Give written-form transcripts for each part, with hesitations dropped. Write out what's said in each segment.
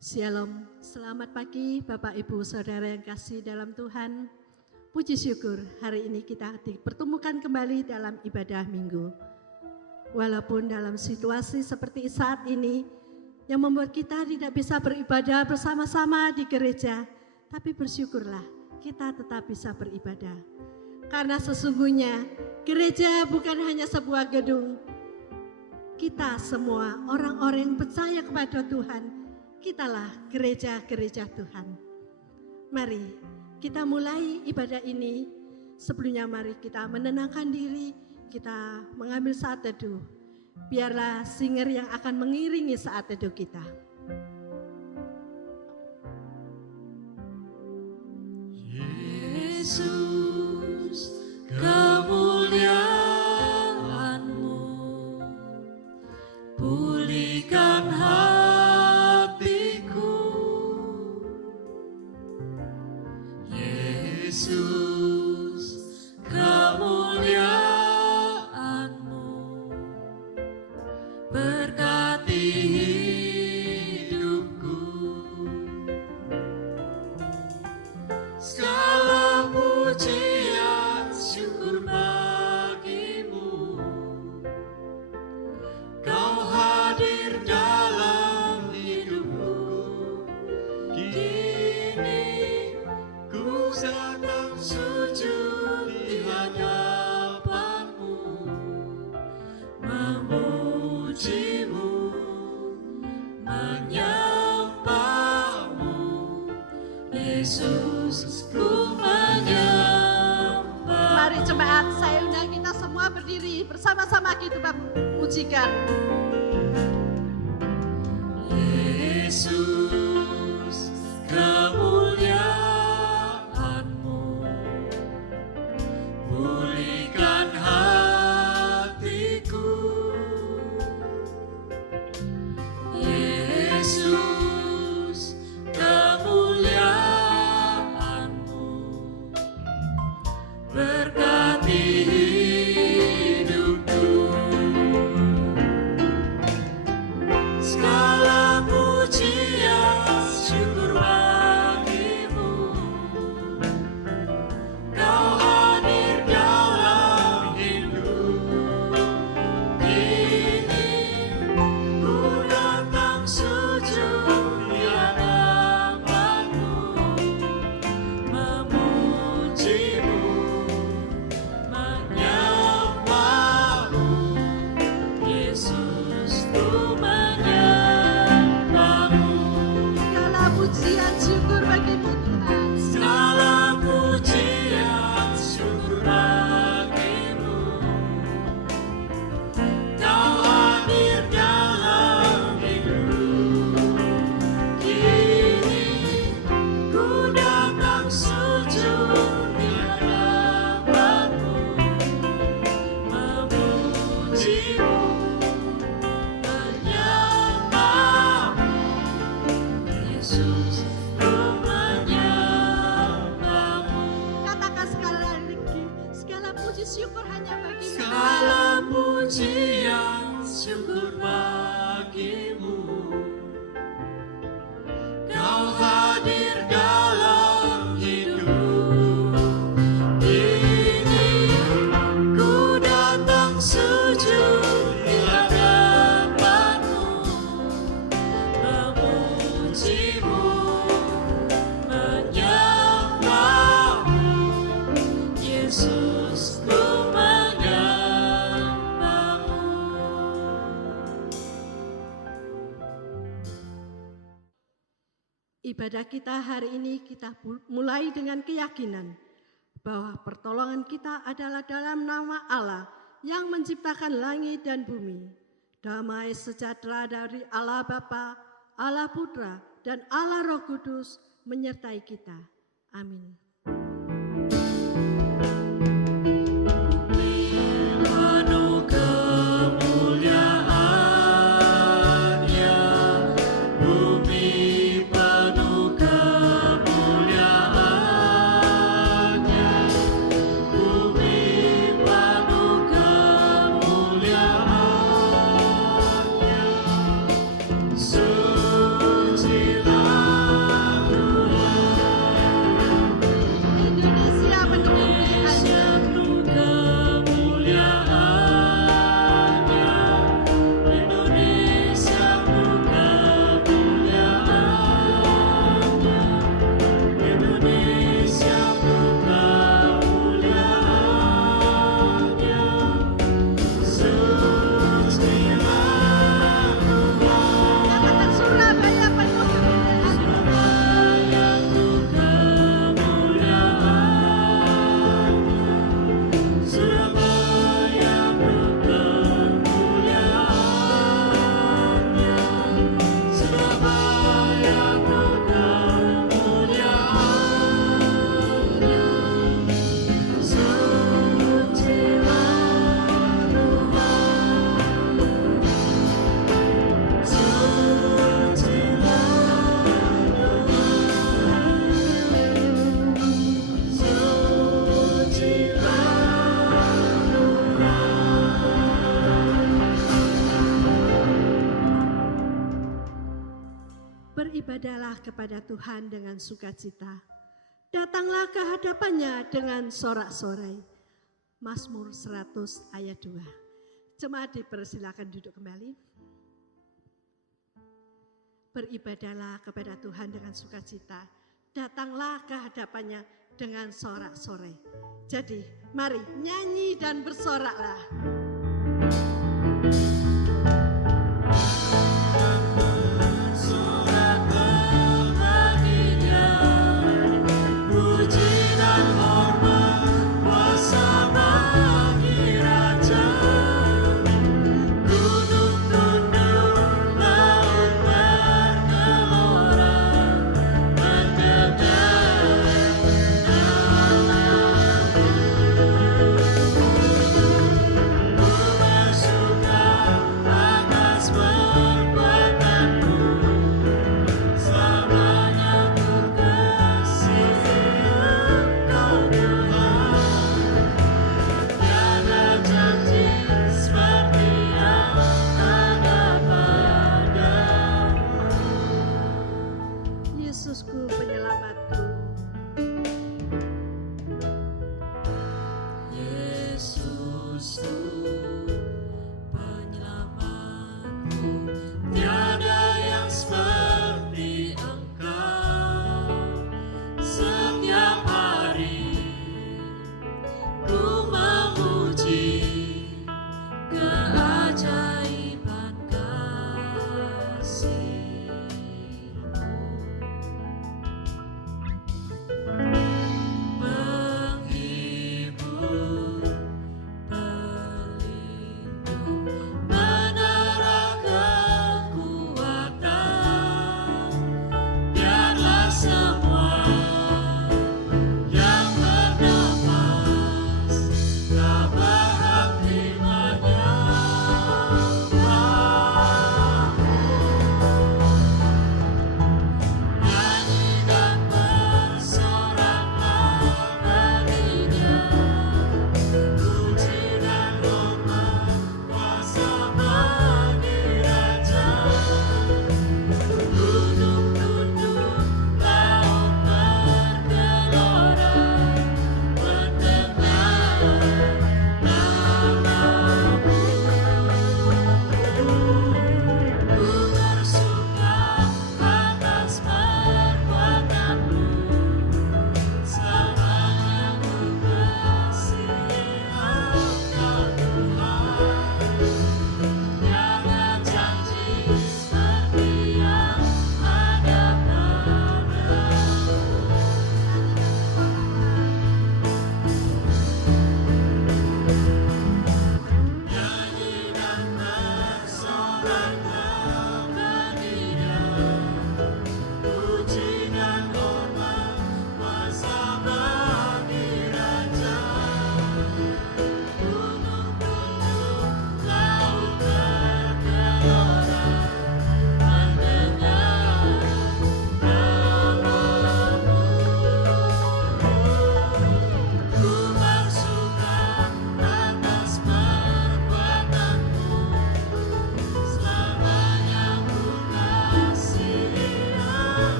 Shalom, selamat pagi Bapak Ibu Saudara yang kasih dalam Tuhan. Puji syukur hari ini kita dipertemukan kembali dalam ibadah minggu. Walaupun dalam situasi seperti saat ini yang membuat kita tidak bisa beribadah bersama-sama di gereja, tapi bersyukurlah kita tetap bisa beribadah. Karena sesungguhnya gereja bukan hanya sebuah gedung. Kita semua orang-orang yang percaya kepada Tuhan, kitalah gereja-gereja Tuhan. Mari kita mulai ibadah ini. Sebelumnya mari kita menenangkan diri, kita mengambil saat teduh. Biarlah singer yang akan mengiringi saat teduh kita. Yesus, kemuliaan-Mu pulihkan hatiku. Yesus, kemuliaan-Mu berkati hidupku. Segala pujian syukur bagimu, Kau hadir dalam hidupku. Kini ku datang sujud di hadapan-Mu, memuji-Mu, menyembah-Mu. Yesus, ku menyembah. Mari jemaat, saya undang kita semua berdiri bersama-sama kita pujikan. Yesus, kemuliaan-Mu pulihkan hatiku. Yesus, kemuliaan-Mu berkati hidupku. Segala pujian syukur bagimu, Kau hadir dalam hidup. Kini ku datang sujud di hadapan-Mu, memuji-Mu, menyembah-Mu. Yesus, ku menyembah-Mu. Segala pujian syukur bagimu Tuhan. Segala pujian syukur bagimu, Kau hadir dalam hidup. Kini ku datang sujud di hadapan-Mu, memuji-Mu, menyembah-Mu. Yesus, ku menyembah-Mu. Katakan sekali lagi, segala puji syukur hanya bagimu. Segala pujian syukur bagimu, Kau hadir dalam hidup. Kini ku datang sujud di hadapan-Mu, memuji-Mu, menyembah-Mu. Yesus, ku menyembah-Mu. Ibadah kita hari ini kita mulai dengan keyakinan bahwa pertolongan kita adalah dalam nama Allah yang menciptakan langit dan bumi. Damai sejahtera dari Allah Bapa, Allah Putra, dan Allah Roh Kudus menyertai kita. Amin. Penuh kemuliaan-Nya, bumi penuh kemuliaan-Nya, bumi penuh kemuliaan-Nya. Sucilah Beribadahlah kepada Tuhan dengan sukacita. Datanglah ke hadapannya dengan sorak-sorai. Mazmur 100 ayat 2. Jemaat dipersilakan duduk kembali. Beribadahlah kepada Tuhan dengan sukacita. Datanglah ke hadapannya dengan sorak-sorai. Jadi mari nyanyi dan bersoraklah. Ku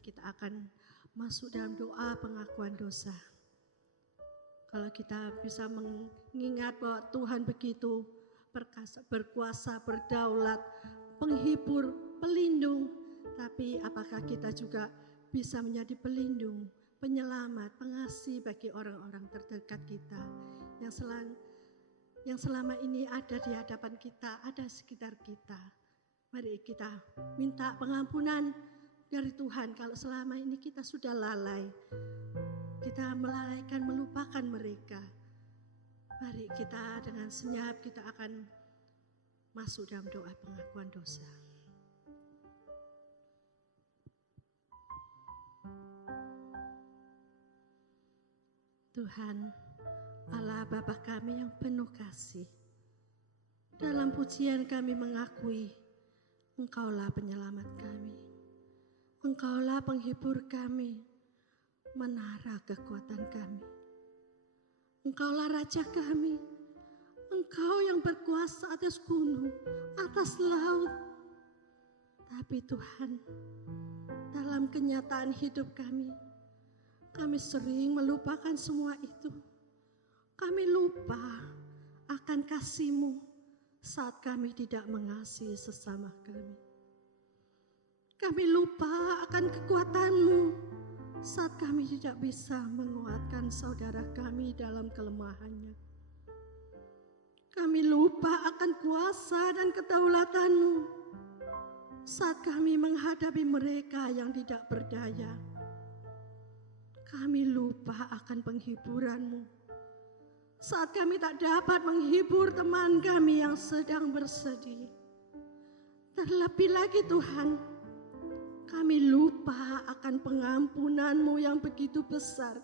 kita akan masuk dalam doa pengakuan dosa. Kalau kita bisa mengingat bahwa Tuhan begitu perkasa, berkuasa, berdaulat, penghibur, pelindung, tapi apakah kita juga bisa menjadi pelindung, penyelamat, pengasih bagi orang-orang terdekat kita yang selama ini ada di hadapan kita, ada di sekitar kita. Mari kita minta pengampunan dari Tuhan kalau selama ini kita sudah lalai. Kita melalaikan, melupakan mereka. Mari kita dengan senyap kita akan masuk dalam doa pengakuan dosa. Tuhan, Allah Bapa kami yang penuh kasih, dalam pujian kami mengakui Engkaulah penyelamat kami, Engkaulah penghibur kami, menara kekuatan kami. Engkaulah Raja kami, Engkau yang berkuasa atas gunung, atas laut. Tapi Tuhan, dalam kenyataan hidup kami sering melupakan semua itu. Kami lupa akan kasih-Mu saat kami tidak mengasihi sesama kami. Kami lupa akan kekuatan-Mu saat kami tidak bisa menguatkan saudara kami dalam kelemahannya. Kami lupa akan kuasa dan kedaulatan-Mu saat kami menghadapi mereka yang tidak berdaya. Kami lupa akan penghiburan-Mu saat kami tak dapat menghibur teman kami yang sedang bersedih. Terlebih lagi Tuhan, kami lupa akan pengampunan-Mu yang begitu besar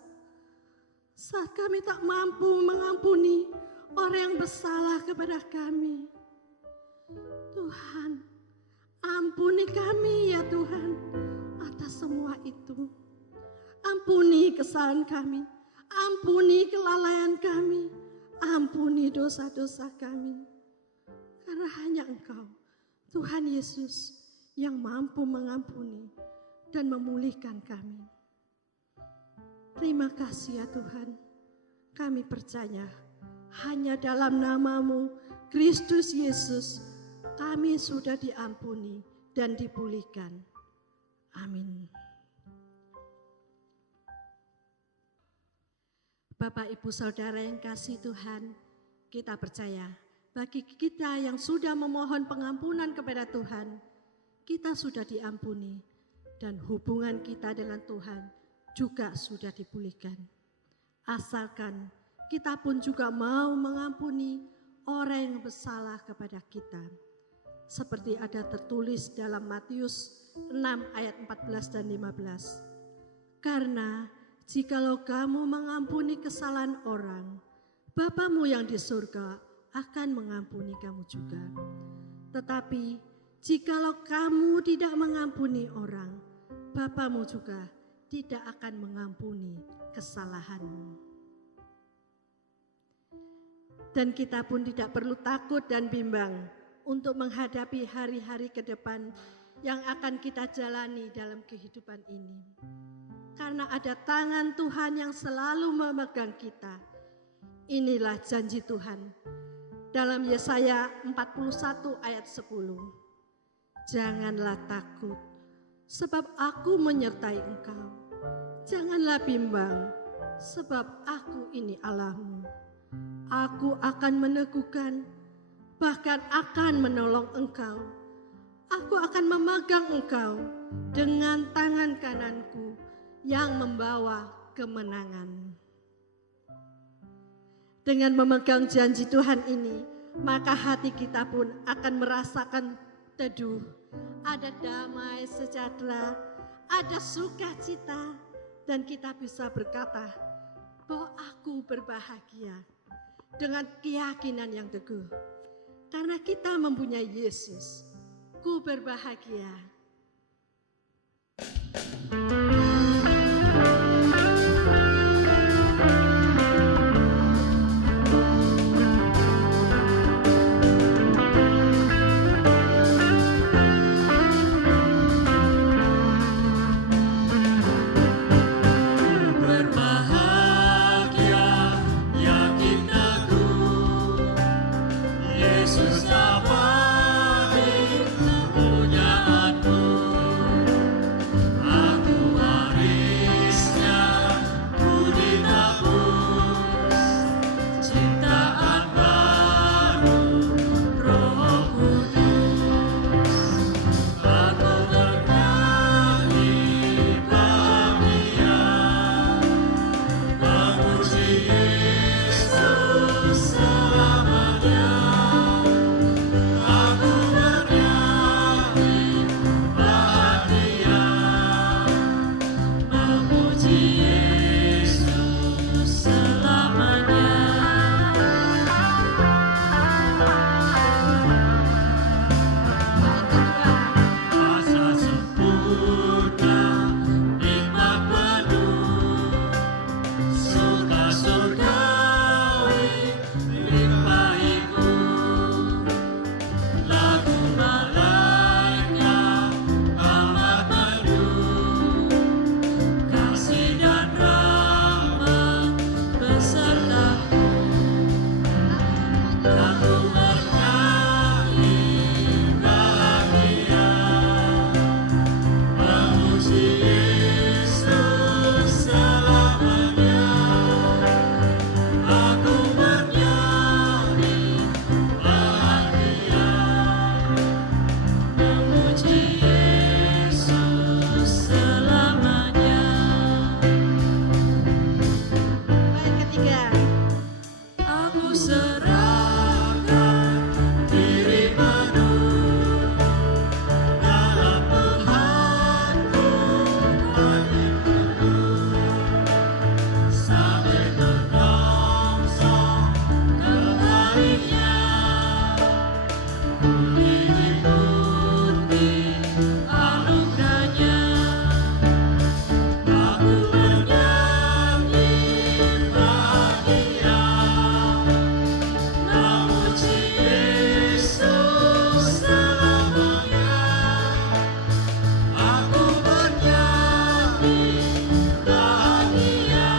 saat kami tak mampu mengampuni orang yang bersalah kepada kami. Tuhan, ampuni kami ya Tuhan atas semua itu. Ampuni kesalahan kami, ampuni kelalaian kami, ampuni dosa-dosa kami. Karena hanya Engkau, Tuhan Yesus, yang mampu mengampuni dan memulihkan kami. Terima kasih ya Tuhan, kami percaya hanya dalam nama-Mu, Kristus Yesus, kami sudah diampuni dan dipulihkan. Amin. Bapak, Ibu, Saudara yang kasih Tuhan, kita percaya bagi kita yang sudah memohon pengampunan kepada Tuhan, kita sudah diampuni dan hubungan kita dengan Tuhan juga sudah dipulihkan. Asalkan kita pun juga mau mengampuni orang yang bersalah kepada kita. Seperti ada tertulis dalam Matius 6 ayat 14 dan 15. Karena jikalau kamu mengampuni kesalahan orang, Bapa-Mu yang di surga akan mengampuni kamu juga. Tetapi jikalau kamu tidak mengampuni orang, Bapa-Mu juga tidak akan mengampuni kesalahanmu. Dan kita pun tidak perlu takut dan bimbang untuk menghadapi hari-hari ke depan yang akan kita jalani dalam kehidupan ini. Karena ada tangan Tuhan yang selalu memegang kita. Inilah janji Tuhan dalam Yesaya 41 ayat 10. Janganlah takut, sebab aku menyertai engkau. Janganlah bimbang, sebab aku ini Allahmu. Aku akan meneguhkan, bahkan akan menolong engkau. Aku akan memegang engkau dengan tangan kananku yang membawa kemenangan. Dengan memegang janji Tuhan ini, maka hati kita pun akan merasakan teduh, ada damai sejahtera, ada sukacita, dan kita bisa berkata bahwa aku berbahagia dengan keyakinan yang teguh. Karena kita mempunyai Yesus, ku berbahagia. ciptaan baru Roh Kudus. Aku bernyanyi bahagia, memuji Yesus selamanya. Aku bernyanyi bahagia, memuji Yesus selamanya. Asa sempurna, nikmat penuh, surga surgawi limpahiku. Lagu malaikat amat merdu, kasih dan rahmat besertaku. Aku bernyanyi bahagia, memuji Yesus selamanya. Aku bernyanyi bahagia, memuji Yesus selamanya. Bait ketiga. Aku serahkan diri penuh dalam Tuhanku, hanya penuh sampai menyongsong kembalinya. Ku diikuti anugerahnya. Aku bernyanyi bahagia, memuji Yesus selamanya. Aku bernyanyi bahagia,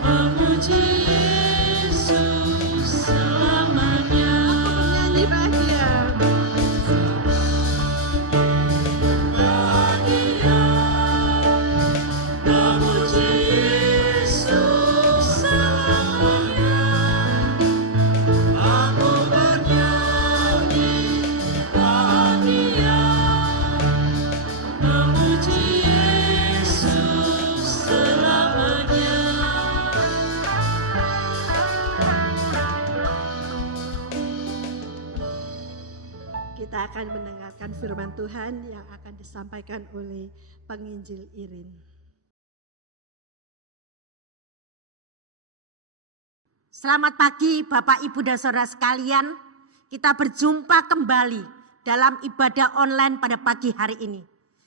memuji Yesus selamanya. Nyanyi bahagia. Bahagia, memuji Yesus selamanya. Aku bernyanyi bahagia, memuji Yesus selamanya. Kita akan mendengarkan firman Tuhan yang akan disampaikan oleh penginjil Irin. Selamat pagi Bapak Ibu dan Saudara sekalian. Kita berjumpa kembali dalam ibadah online pada pagi hari ini.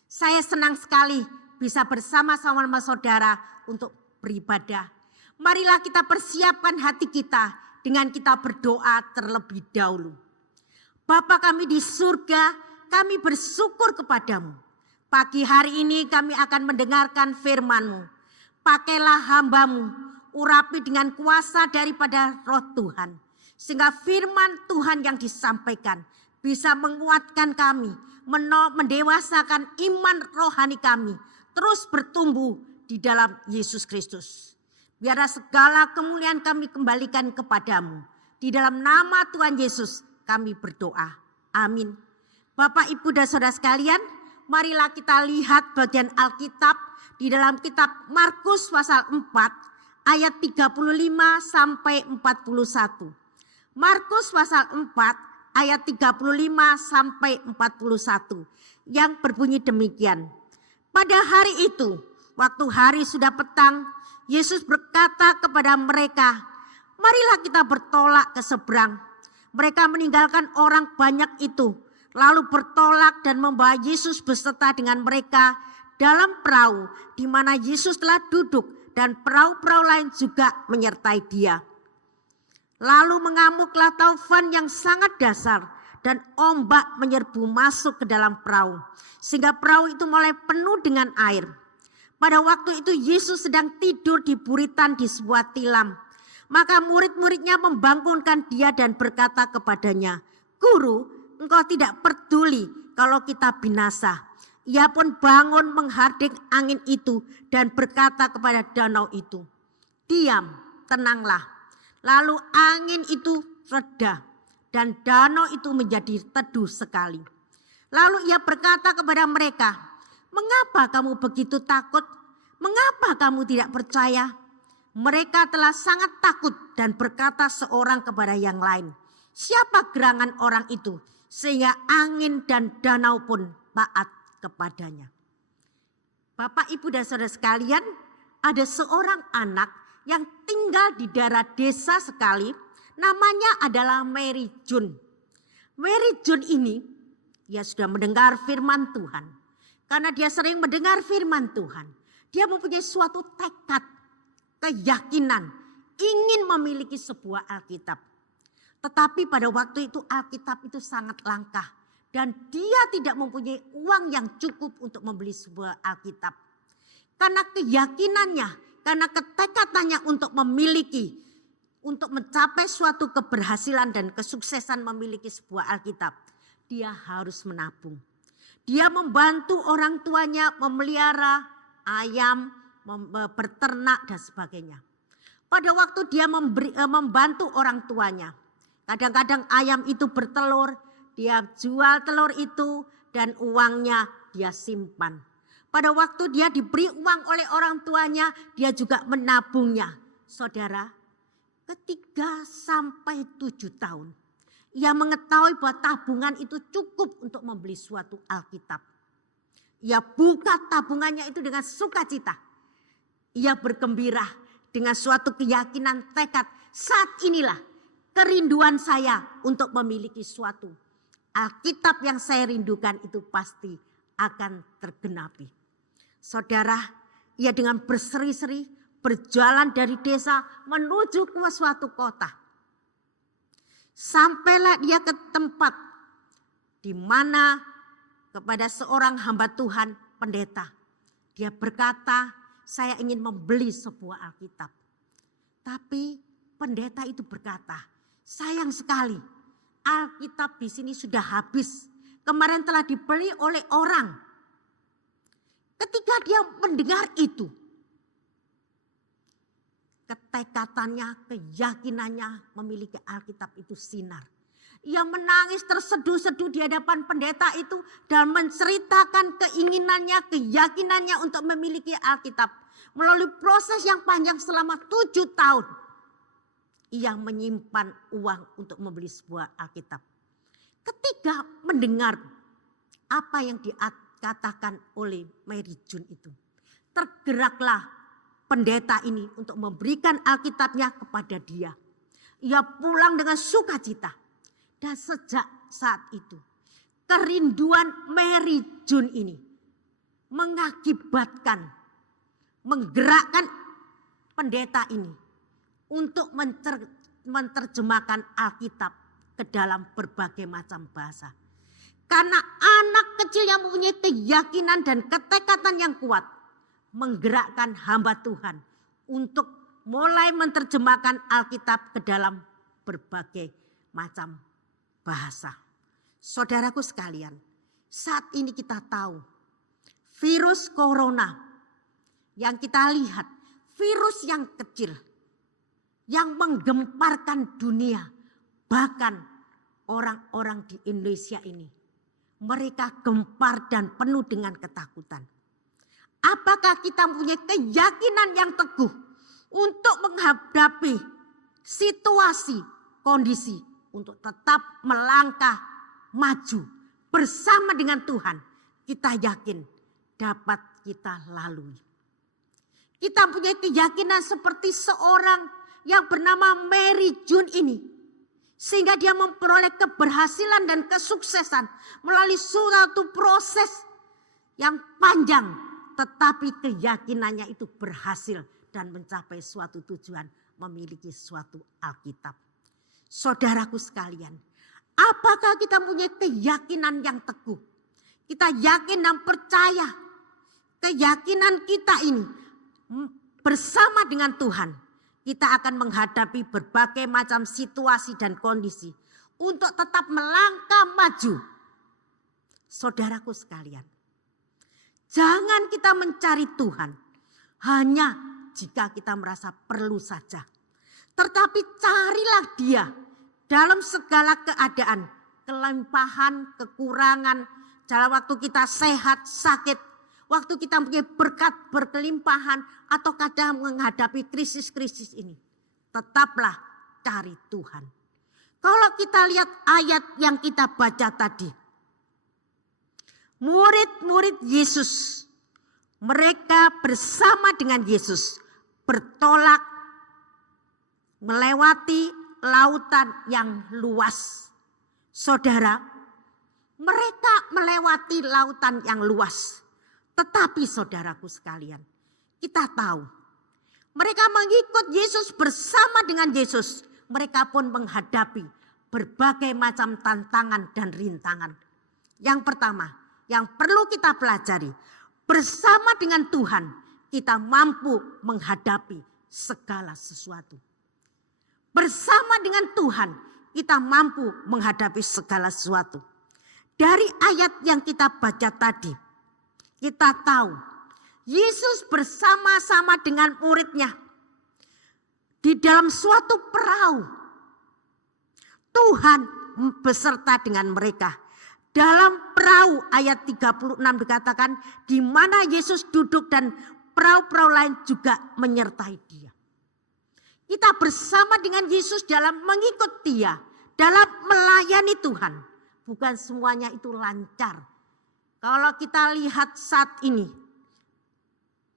Saya senang sekali bisa bersama-sama saudara untuk beribadah. Marilah kita persiapkan hati kita dengan kita berdoa terlebih dahulu. Bapa kami di surga, kami bersyukur kepadamu. Pagi hari ini kami akan mendengarkan firman-Mu. Pakailah hamba-Mu, urapi dengan kuasa daripada roh Tuhan. Sehingga firman Tuhan yang disampaikan bisa menguatkan kami, mendewasakan iman rohani kami, terus bertumbuh di dalam Yesus Kristus. Biarlah segala kemuliaan kami kembalikan kepadamu. Di dalam nama Tuhan Yesus kami berdoa. Amin. Bapak, Ibu, dan Saudara sekalian, marilah kita lihat bagian Alkitab di dalam kitab Markus pasal 4 ayat 35 sampai 41. Markus pasal 4 ayat 35 sampai 41 yang berbunyi demikian. Pada hari itu, waktu hari sudah petang, Yesus berkata kepada mereka, "Marilah kita bertolak ke seberang." Mereka meninggalkan orang banyak itu, lalu bertolak dan membawa Yesus beserta dengan mereka dalam perahu di mana Yesus telah duduk dan perahu-perahu lain juga menyertai dia. Lalu mengamuklah taufan yang sangat dasar dan ombak menyerbu masuk ke dalam perahu sehingga perahu itu mulai penuh dengan air. Pada waktu itu Yesus sedang tidur di buritan di sebuah tilam. Maka murid-muridnya membangunkan dia dan berkata kepadanya, "Guru, engkau tidak peduli kalau kita binasa." Ia pun bangun menghardik angin itu dan berkata kepada danau itu, "Diam, bertenanglah. Lalu angin itu reda dan danau itu menjadi teduh sekali. Lalu ia berkata kepada mereka, "Mengapa kamu begitu takut? Mengapa kamu tidak percaya?" Mereka telah sangat takut dan berkata seorang kepada yang lain, "Siapa gerangan orang itu sehingga angin dan danau pun taat kepadanya?" Bapak, Ibu, dan saudara sekalian, ada seorang anak yang tinggal di daerah desa sekali, namanya adalah Mary June. Mary June ini, dia sudah mendengar firman Tuhan. Karena dia sering mendengar firman Tuhan, dia mempunyai suatu tekad, keyakinan, ingin memiliki sebuah Alkitab. Tetapi pada waktu itu Alkitab itu sangat langka. Dan dia tidak mempunyai uang yang cukup untuk membeli sebuah Alkitab. Karena keyakinannya, karena ketekadannya untuk memiliki, untuk mencapai suatu keberhasilan dan kesuksesan memiliki sebuah Alkitab, dia harus menabung. Dia membantu orang tuanya memelihara ayam, berternak dan sebagainya. Pada waktu dia membantu orang tuanya, kadang-kadang ayam itu bertelur, dia jual telur itu dan uangnya dia simpan. Pada waktu dia diberi uang oleh orang tuanya, dia juga menabungnya. Saudara, ketika sampai 7 tahun, ia mengetahui bahwa tabungan itu cukup untuk membeli suatu Alkitab. Ia buka tabungannya itu dengan sukacita. Ia bergembira dengan suatu keyakinan tekad, saat inilah kerinduan saya untuk memiliki suatu Alkitab yang saya rindukan itu pasti akan tergenapi. Saudara, ia dengan berseri-seri berjalan dari desa menuju ke suatu kota. Sampailah dia ke tempat di mana kepada seorang hamba Tuhan pendeta. Dia berkata, "Saya ingin membeli sebuah Alkitab." Tapi pendeta itu berkata, "Sayang sekali, Alkitab di sini sudah habis. Kemarin telah dibeli oleh orang." Ketika dia mendengar itu, ketekadannya, keyakinannya memiliki Alkitab itu sinar. Ia menangis terseduh-seduh di hadapan pendeta itu dan menceritakan keinginannya, keyakinannya untuk memiliki Alkitab. Melalui proses yang panjang selama 7 tahun, ia menyimpan uang untuk membeli sebuah Alkitab. Ketika mendengar apa yang dikatakan oleh Mary June itu, tergeraklah pendeta ini untuk memberikan Alkitabnya kepada dia. Ia pulang dengan sukacita. Dan sejak saat itu, kerinduan Mary June ini mengakibatkan, menggerakkan pendeta ini untuk menerjemahkan Alkitab ke dalam berbagai macam bahasa. Karena anak kecil yang mempunyai keyakinan dan ketekadan yang kuat menggerakkan hamba Tuhan untuk mulai menerjemahkan Alkitab ke dalam berbagai macam bahasa. Saudaraku sekalian, saat ini kita tahu virus corona yang kita lihat, virus yang kecil yang menggemparkan dunia, bahkan orang-orang di Indonesia ini, mereka gempar dan penuh dengan ketakutan. Apakah kita mempunyai keyakinan yang teguh untuk menghadapi situasi, kondisi, untuk tetap melangkah maju bersama dengan Tuhan? Kita yakin dapat kita lalui. Kita punya keyakinan seperti seorang yang bernama Mary June ini, sehingga dia memperoleh keberhasilan dan kesuksesan melalui suatu proses yang panjang, tetapi keyakinannya itu berhasil dan mencapai suatu tujuan, memiliki suatu Alkitab. Saudaraku sekalian, apakah kita punya keyakinan yang teguh? Kita yakin dan percaya keyakinan kita ini bersama dengan Tuhan, kita akan menghadapi berbagai macam situasi dan kondisi untuk tetap melangkah maju. Saudaraku sekalian, jangan kita mencari Tuhan hanya jika kita merasa perlu saja. Tetapi carilah dia dalam segala keadaan, kelimpahan, kekurangan, dalam waktu kita sehat, sakit, waktu kita punya berkat, berkelimpahan, atau kadang menghadapi krisis-krisis ini. Tetaplah cari Tuhan. Kalau kita lihat ayat yang kita baca tadi, murid-murid Yesus, mereka bersama dengan Yesus bertolak melewati lautan yang luas. Saudara, mereka melewati lautan yang luas. Tetapi saudaraku sekalian, kita tahu mereka mengikut Yesus, bersama dengan Yesus. Mereka pun menghadapi berbagai macam tantangan dan rintangan. Yang pertama, yang perlu kita pelajari, bersama dengan Tuhan kita mampu menghadapi segala sesuatu. Bersama dengan Tuhan kita mampu menghadapi segala sesuatu. Dari ayat yang kita baca tadi, kita tahu Yesus bersama-sama dengan muridnya di dalam suatu perahu. Tuhan beserta dengan mereka. Dalam perahu ayat 36 dikatakan di mana Yesus duduk dan perahu-perahu lain juga menyertai dia. Kita bersama dengan Yesus dalam mengikut dia, dalam melayani Tuhan. Bukan semuanya itu lancar. Kalau kita lihat saat ini,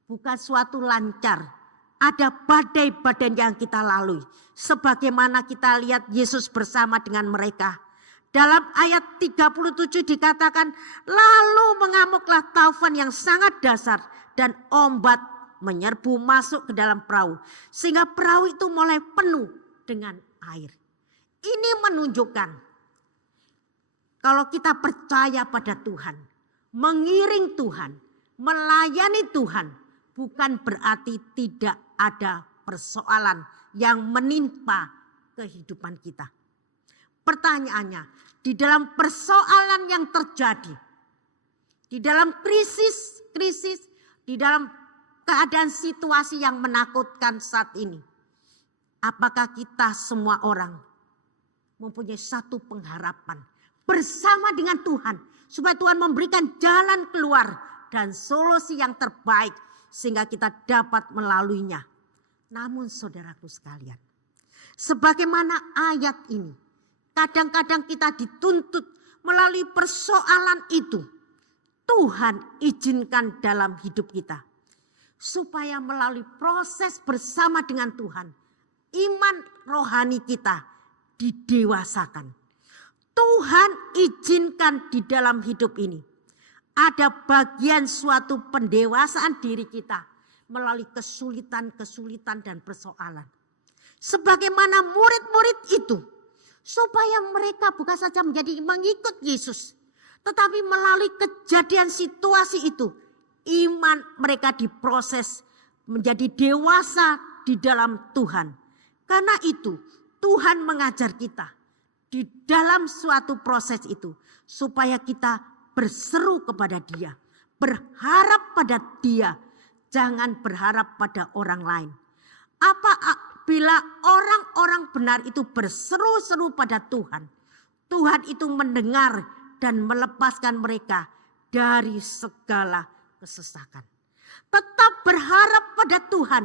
bukan suatu lancar. Ada badai-badai yang kita lalui. Sebagaimana kita lihat Yesus bersama dengan mereka. Dalam ayat 37 dikatakan, lalu mengamuklah taufan yang sangat dasar dan ombak menyerbu masuk ke dalam perahu. Sehingga perahu itu mulai penuh dengan air. Ini menunjukkan kalau kita percaya pada Tuhan, mengiring Tuhan, melayani Tuhan, bukan berarti tidak ada persoalan yang menimpa kehidupan kita. Pertanyaannya, di dalam persoalan yang terjadi, di dalam krisis, di dalam keadaan situasi yang menakutkan saat ini, apakah kita semua orang mempunyai satu pengharapan bersama dengan Tuhan, supaya Tuhan memberikan jalan keluar dan solusi yang terbaik sehingga kita dapat melaluinya. Namun saudaraku sekalian, sebagaimana ayat ini, kadang-kadang kita dituntut melalui persoalan itu. Tuhan izinkan dalam hidup kita. Supaya melalui proses bersama dengan Tuhan, iman rohani kita didewasakan. Tuhan izinkan di dalam hidup ini. Ada bagian suatu pendewasaan diri kita melalui kesulitan-kesulitan dan persoalan. Sebagaimana murid-murid itu, supaya mereka bukan saja menjadi mengikut Yesus, tetapi melalui kejadian situasi itu, iman mereka diproses menjadi dewasa di dalam Tuhan. Karena itu Tuhan mengajar kita di dalam suatu proses itu, supaya kita berseru kepada Dia, berharap pada Dia, jangan berharap pada orang lain. Apabila orang-orang benar itu berseru-seru pada Tuhan, Tuhan itu mendengar dan melepaskan mereka dari segala kesesakan. Tetap berharap pada Tuhan,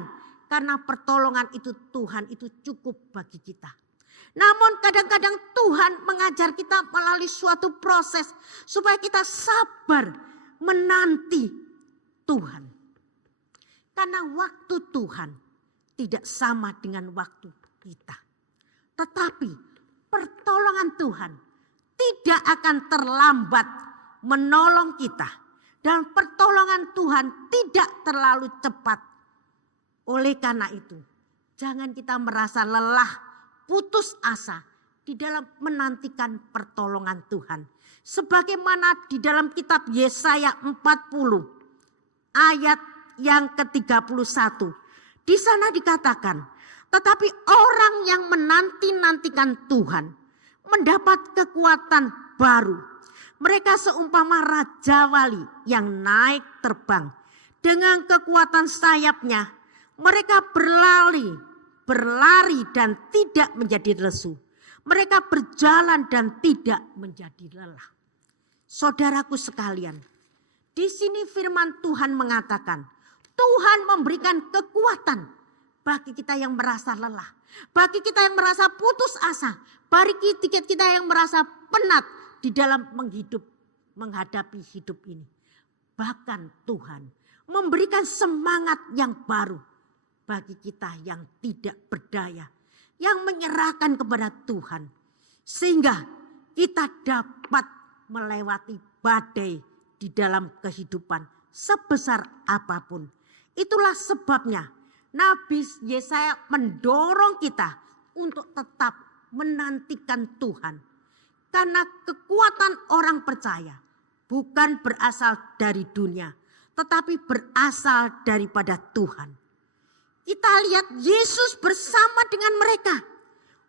karena pertolongan itu Tuhan itu cukup bagi kita. Namun kadang-kadang Tuhan mengajar kita melalui suatu proses supaya kita sabar menanti Tuhan. Karena waktu Tuhan tidak sama dengan waktu kita. Tetapi pertolongan Tuhan tidak akan terlambat menolong kita. Dan pertolongan Tuhan tidak terlalu cepat. Oleh karena itu, jangan kita merasa lelah, putus asa di dalam menantikan pertolongan Tuhan. Sebagaimana di dalam kitab Yesaya 40 ayat yang ke-31. Di sana dikatakan, tetapi orang yang menanti-nantikan Tuhan mendapat kekuatan baru. Mereka seumpama raja wali yang naik terbang. Dengan kekuatan sayapnya mereka berlari berlari dan tidak menjadi lesu. Mereka berjalan dan tidak menjadi lelah. Saudaraku sekalian, di sini firman Tuhan mengatakan, Tuhan memberikan kekuatan bagi kita yang merasa lelah, bagi kita yang merasa putus asa, bagi kita yang merasa penat di dalam menghadapi hidup ini. Bahkan Tuhan memberikan semangat yang baru bagi kita yang tidak berdaya, yang menyerahkan kepada Tuhan, sehingga kita dapat melewati badai di dalam kehidupan sebesar apapun. Itulah sebabnya Nabi Yesaya mendorong kita untuk tetap menantikan Tuhan. Karena kekuatan orang percaya bukan berasal dari dunia, tetapi berasal daripada Tuhan. Kita lihat Yesus bersama dengan mereka,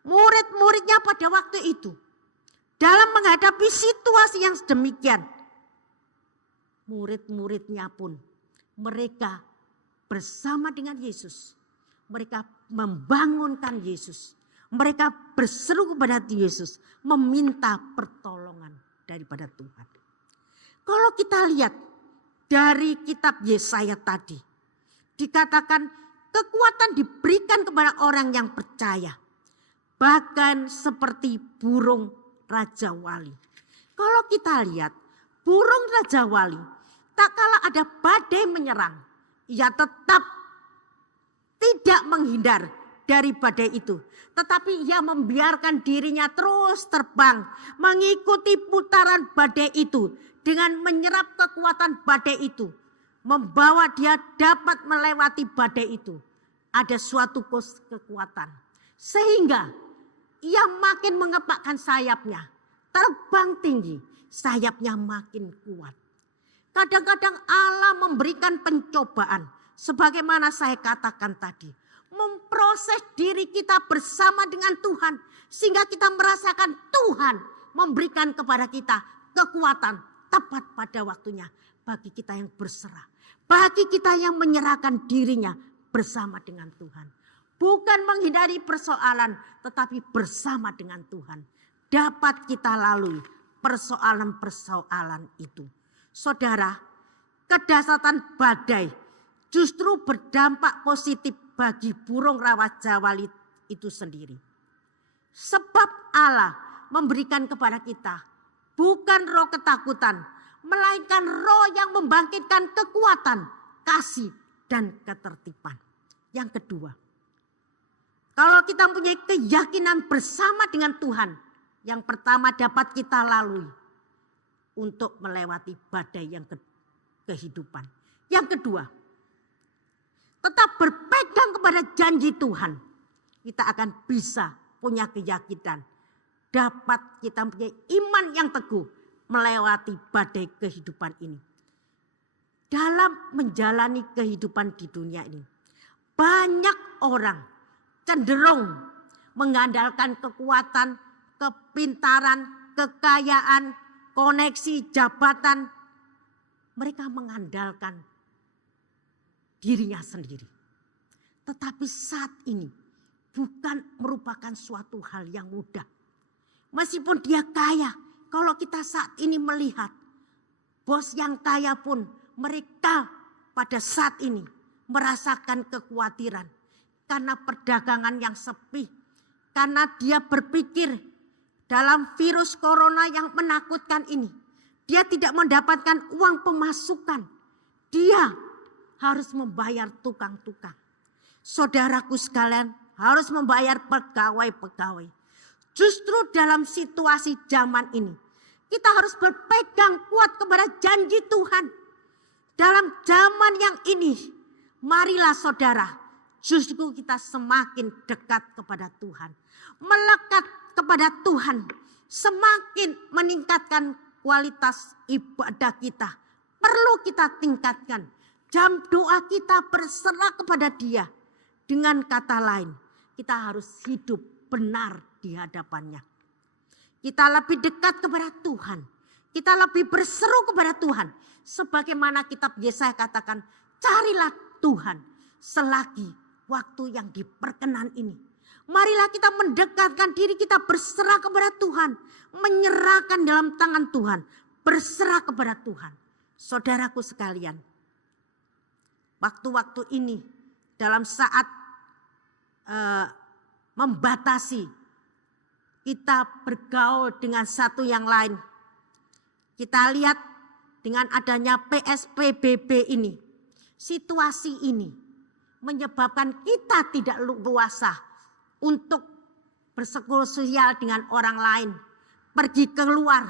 murid-muridnya pada waktu itu. Dalam menghadapi situasi yang sedemikian, murid-muridnya pun mereka bersama dengan Yesus. Mereka membangunkan Yesus. Mereka berseru kepada Yesus, meminta pertolongan daripada Tuhan. Kalau kita lihat dari kitab Yesaya tadi, dikatakan kekuatan diberikan kepada orang yang percaya. Bahkan seperti burung Raja Wali. Kalau kita lihat burung Raja Wali, tak kala ada badai menyerang, ia tetap tidak menghindar dari badai itu. Tetapi ia membiarkan dirinya terus terbang, mengikuti putaran badai itu. Dengan menyerap kekuatan badai itu, membawa dia dapat melewati badai itu. Ada suatu kekuatan. Sehingga ia makin mengepakkan sayapnya. Terbang tinggi, sayapnya makin kuat. Kadang-kadang Allah memberikan pencobaan. Sebagaimana saya katakan tadi. Memproses diri kita bersama dengan Tuhan. Sehingga kita merasakan Tuhan memberikan kepada kita kekuatan tepat pada waktunya. Bagi kita yang berserah. Bagi kita yang menyerahkan dirinya bersama dengan Tuhan. Bukan menghindari persoalan, tetapi bersama dengan Tuhan. Dapat kita lalui persoalan-persoalan itu. Saudara, kedahsyatan badai justru berdampak positif bagi burung Raja Wali itu sendiri. Sebab Allah memberikan kepada kita bukan roh ketakutan, melainkan roh yang membangkitkan kekuatan, kasih, dan ketertiban. Yang kedua, kalau kita mempunyai keyakinan bersama dengan Tuhan, yang pertama dapat kita lalui untuk melewati badai yang kehidupan. Yang kedua, tetap berpegang kepada janji Tuhan. Kita akan bisa punya keyakinan. Dapat kita punya iman yang teguh melewati badai kehidupan ini. Dalam menjalani kehidupan di dunia ini, banyak orang cenderung mengandalkan kekuatan, kepintaran, kekayaan, koneksi, jabatan. Mereka mengandalkan dirinya sendiri. Tetapi saat ini bukan merupakan suatu hal yang mudah. Meskipun dia kaya, kalau kita saat ini melihat bos yang kaya pun mereka pada saat ini merasakan kekhawatiran karena perdagangan yang sepi. Karena dia berpikir dalam virus corona yang menakutkan ini, dia tidak mendapatkan uang pemasukan. Dia harus membayar tukang-tukang. Saudaraku sekalian, harus membayar pegawai-pegawai. Justru dalam situasi zaman ini, kita harus berpegang kuat kepada janji Tuhan. Dalam zaman yang ini, marilah saudara, justru kita semakin dekat kepada Tuhan. Melekat kepada Tuhan, semakin meningkatkan kualitas ibadah kita. Perlu kita tingkatkan. Jam doa kita berserah kepada Dia. Dengan kata lain, kita harus hidup benar di hadapannya. Kita lebih dekat kepada Tuhan. Kita lebih berseru kepada Tuhan. Sebagaimana kitab Yesaya katakan, carilah Tuhan selagi waktu yang diperkenan ini, marilah kita mendekatkan diri kita, berserah kepada Tuhan, menyerahkan dalam tangan Tuhan, berserah kepada Tuhan. Saudaraku sekalian, waktu-waktu ini dalam saat membatasi, kita bergaul dengan satu yang lain. Kita lihat dengan adanya PSBB ini, situasi ini menyebabkan kita tidak luasa untuk bersekul sosial dengan orang lain. Pergi keluar,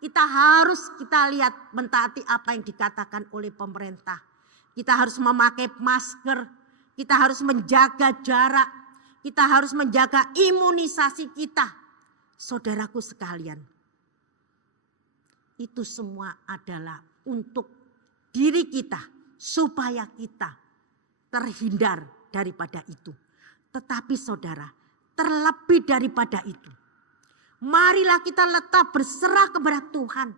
kita lihat mentaati apa yang dikatakan oleh pemerintah. Kita harus memakai masker, kita harus menjaga jarak, kita harus menjaga imunisasi kita. Saudaraku sekalian, itu semua adalah untuk diri kita, supaya kita terhindar daripada itu. Tetapi saudara, terlebih daripada itu, marilah kita tetap berserah kepada Tuhan.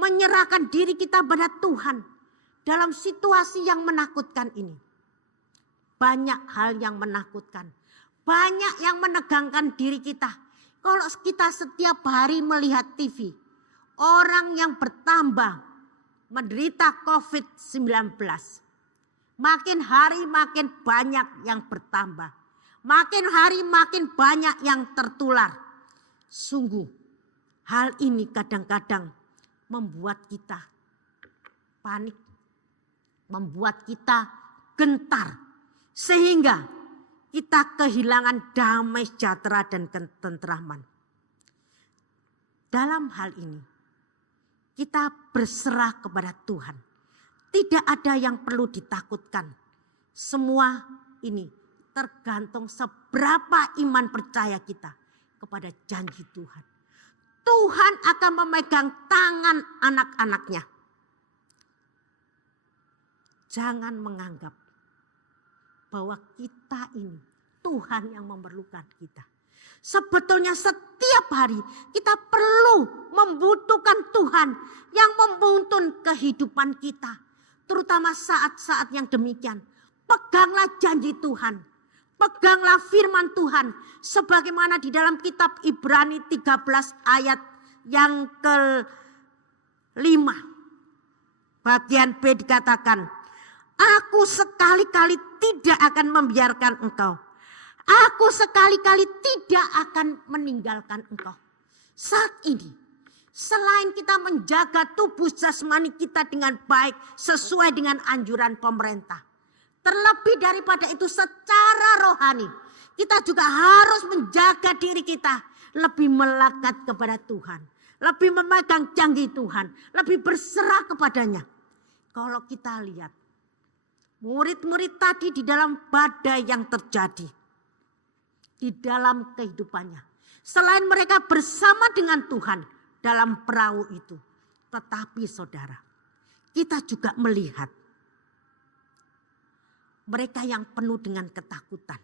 Menyerahkan diri kita pada Tuhan dalam situasi yang menakutkan ini. Banyak hal yang menakutkan. Banyak yang menegangkan diri kita. Kalau kita setiap hari melihat TV, orang yang bertambah menderita COVID-19. Makin hari makin banyak yang bertambah. Makin hari makin banyak yang tertular. Sungguh hal ini kadang-kadang membuat kita panik. Membuat kita gentar. Sehingga kita kehilangan damai sejahtera dan ketentraman. Dalam hal ini kita berserah kepada Tuhan. Tidak ada yang perlu ditakutkan. Semua ini tergantung seberapa iman percaya kita kepada janji Tuhan. Tuhan akan memegang tangan anak-anaknya. Jangan menganggap bahwa kita ini Tuhan yang memerlukan kita. Sebetulnya setiap hari kita perlu membutuhkan Tuhan yang membuntun kehidupan kita. Terutama saat-saat yang demikian. Peganglah janji Tuhan. Peganglah firman Tuhan. Sebagaimana di dalam kitab Ibrani 13 ayat yang ke-5. Bagian B dikatakan, aku sekali-kali tidak akan membiarkan engkau. Aku sekali-kali tidak akan meninggalkan engkau. Saat ini, selain kita menjaga tubuh jasmani kita dengan baik sesuai dengan anjuran pemerintah. Terlebih daripada itu secara rohani, kita juga harus menjaga diri kita lebih melekat kepada Tuhan. Lebih memegang janji Tuhan, lebih berserah kepadanya. Kalau kita lihat, murid-murid tadi di dalam badai yang terjadi di dalam kehidupannya. Selain mereka bersama dengan Tuhan dalam perahu itu. Tetapi saudara, kita juga melihat mereka yang penuh dengan ketakutan.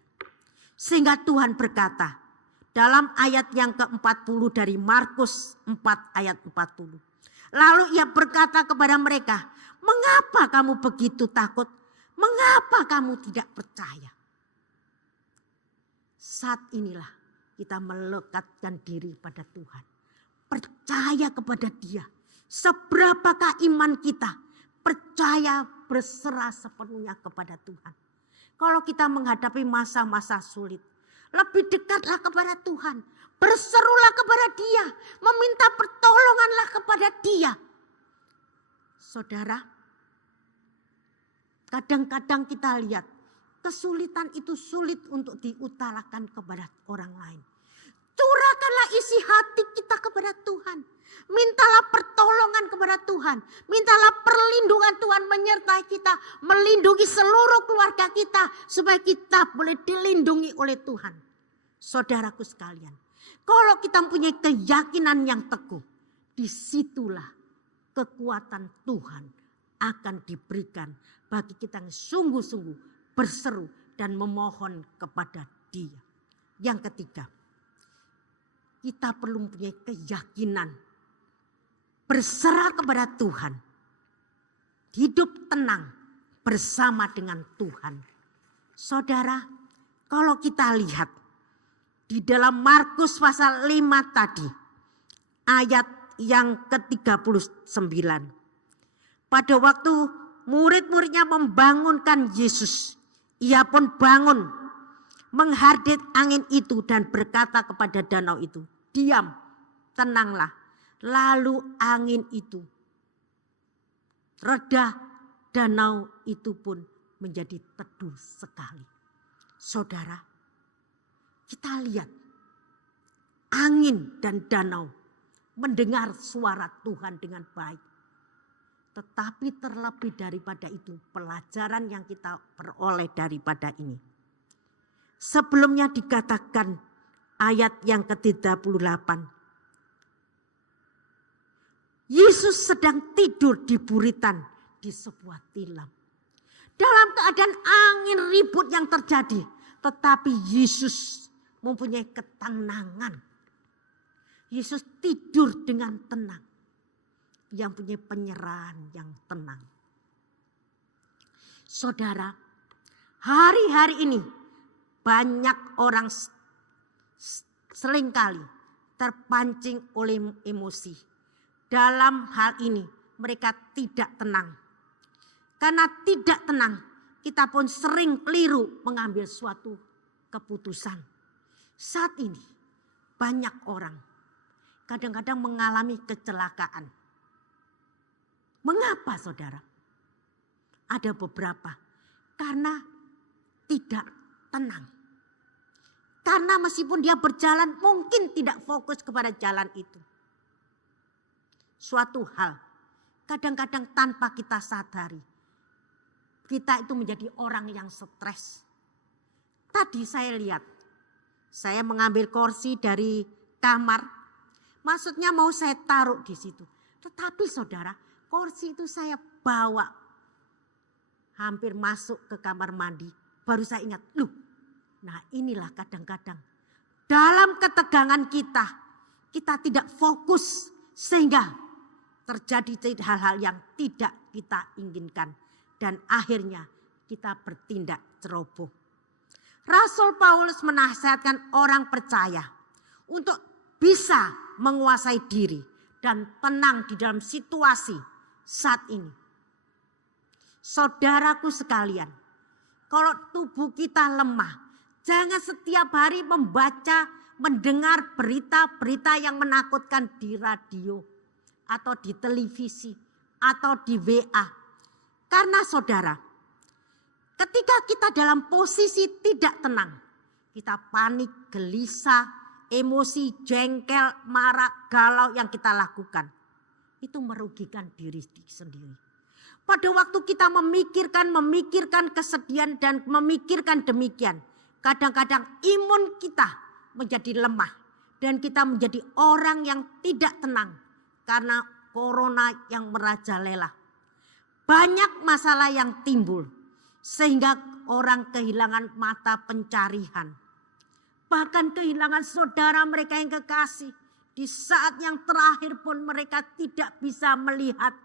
Sehingga Tuhan berkata dalam ayat yang ke-40 dari Markus 4 ayat 40. Lalu ia berkata kepada mereka, mengapa kamu begitu takut? Mengapa kamu tidak percaya? Saat inilah kita melekatkan diri pada Tuhan. Percaya kepada Dia. Seberapakah iman kita? Percaya berserah sepenuhnya kepada Tuhan. Kalau kita menghadapi masa-masa sulit, lebih dekatlah kepada Tuhan. Berserulah kepada Dia. Meminta pertolonganlah kepada Dia. Saudara, kadang-kadang kita lihat kesulitan itu sulit untuk diutarakan kepada orang lain. Curahkanlah isi hati kita kepada Tuhan. Mintalah pertolongan kepada Tuhan. Mintalah perlindungan Tuhan menyertai kita. Melindungi seluruh keluarga kita. Supaya kita boleh dilindungi oleh Tuhan. Saudaraku sekalian. Kalau kita mempunyai keyakinan yang teguh. Disitulah kekuatan Tuhan akan diberikan bagi kita yang sungguh-sungguh berseru dan memohon kepada Dia. Yang ketiga, kita perlu mempunyai keyakinan berserah kepada Tuhan. Hidup tenang bersama dengan Tuhan. Saudara, kalau kita lihat di dalam Markus pasal 5 tadi, ayat yang ke-39. Pada waktu murid-muridnya membangunkan Yesus, ia pun bangun, menghardik angin itu dan berkata kepada danau itu, "Diam, tenanglah." Lalu angin itu reda, danau itu pun menjadi teduh sekali. Saudara, kita lihat angin dan danau mendengar suara Tuhan dengan baik. Tetapi terlebih daripada itu, pelajaran yang kita peroleh daripada ini. Sebelumnya dikatakan ayat yang ke-38. Yesus sedang tidur di buritan di sebuah tilam. Dalam keadaan angin ribut yang terjadi, tetapi Yesus mempunyai ketenangan. Yesus tidur dengan tenang. Yang punya penyerahan yang tenang. Saudara, hari-hari ini banyak orang seringkali terpancing oleh emosi. Dalam hal ini mereka tidak tenang. Karena tidak tenang, kita pun sering keliru mengambil suatu keputusan. Saat ini banyak orang kadang-kadang mengalami kecelakaan. Mengapa saudara? Ada beberapa. Karena tidak tenang. Karena meskipun dia berjalan mungkin tidak fokus kepada jalan itu. Suatu hal kadang-kadang tanpa kita sadari. Kita itu menjadi orang yang stres. Tadi saya lihat. Saya mengambil kursi dari kamar. Maksudnya mau saya taruh di situ. Tetapi saudara, kursi itu saya bawa hampir masuk ke kamar mandi. Baru saya ingat, nah inilah kadang-kadang dalam ketegangan kita tidak fokus sehingga terjadi hal-hal yang tidak kita inginkan. Dan akhirnya kita bertindak ceroboh. Rasul Paulus menasihatkan orang percaya untuk bisa menguasai diri dan tenang di dalam situasi saat ini. Saudaraku sekalian, kalau tubuh kita lemah, jangan setiap hari membaca, mendengar berita-berita yang menakutkan di radio atau di televisi atau di WA. Karena saudara, ketika kita dalam posisi tidak tenang, kita panik, gelisah, emosi, jengkel, marah, galau yang kita lakukan. Itu merugikan diri sendiri. Pada waktu kita memikirkan kesedihan dan memikirkan demikian. Kadang-kadang imun kita menjadi lemah. Dan kita menjadi orang yang tidak tenang. Karena corona yang merajalela. Banyak masalah yang timbul. Sehingga orang kehilangan mata pencarian. Bahkan kehilangan saudara mereka yang kekasih. Di saat yang terakhir pun mereka tidak bisa melihat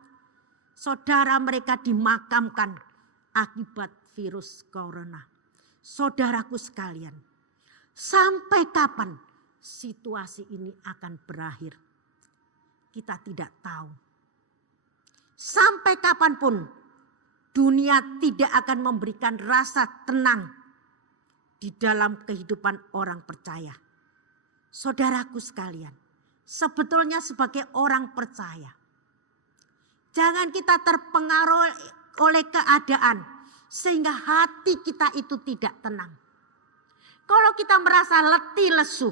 saudara mereka dimakamkan akibat virus corona. Saudaraku sekalian, sampai kapan situasi ini akan berakhir? Kita tidak tahu. Sampai kapanpun dunia tidak akan memberikan rasa tenang di dalam kehidupan orang percaya. Saudaraku sekalian, sebetulnya sebagai orang percaya, jangan kita terpengaruh oleh keadaan sehingga hati kita itu tidak tenang. Kalau kita merasa letih lesu,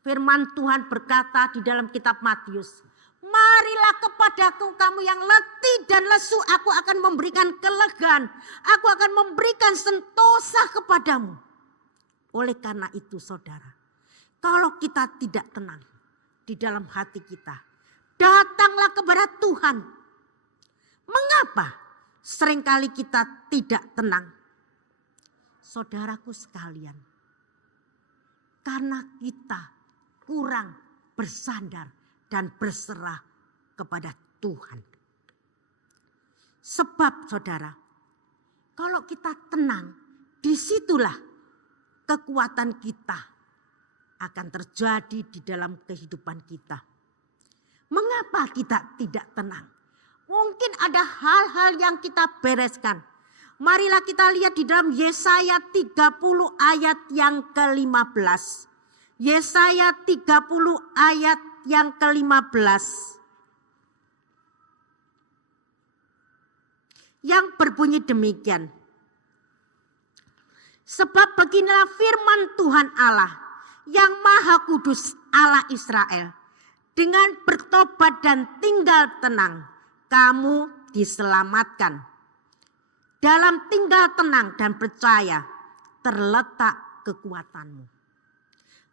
firman Tuhan berkata di dalam kitab Matius, "Marilah kepadaku kamu yang letih dan lesu, aku akan memberikan kelegaan, aku akan memberikan sentosa kepadamu." Oleh karena itu saudara, kalau kita tidak tenang di dalam hati kita, datanglah kepada Tuhan. Mengapa seringkali kita tidak tenang? Saudaraku sekalian, karena kita kurang bersandar dan berserah kepada Tuhan. Sebab saudara, kalau kita tenang, disitulah kekuatan kita akan terjadi di dalam kehidupan kita. Mengapa kita tidak tenang? Mungkin ada hal-hal yang kita bereskan. Marilah kita lihat di dalam Yesaya 30 ayat yang ke-15. Yesaya 30 ayat yang ke-15. Yang berbunyi demikian. Sebab beginilah firman Tuhan Allah yang Maha Kudus Allah Israel. Dengan bertobat dan tinggal tenang, kamu diselamatkan. Dalam tinggal tenang dan percaya terletak kekuatanmu.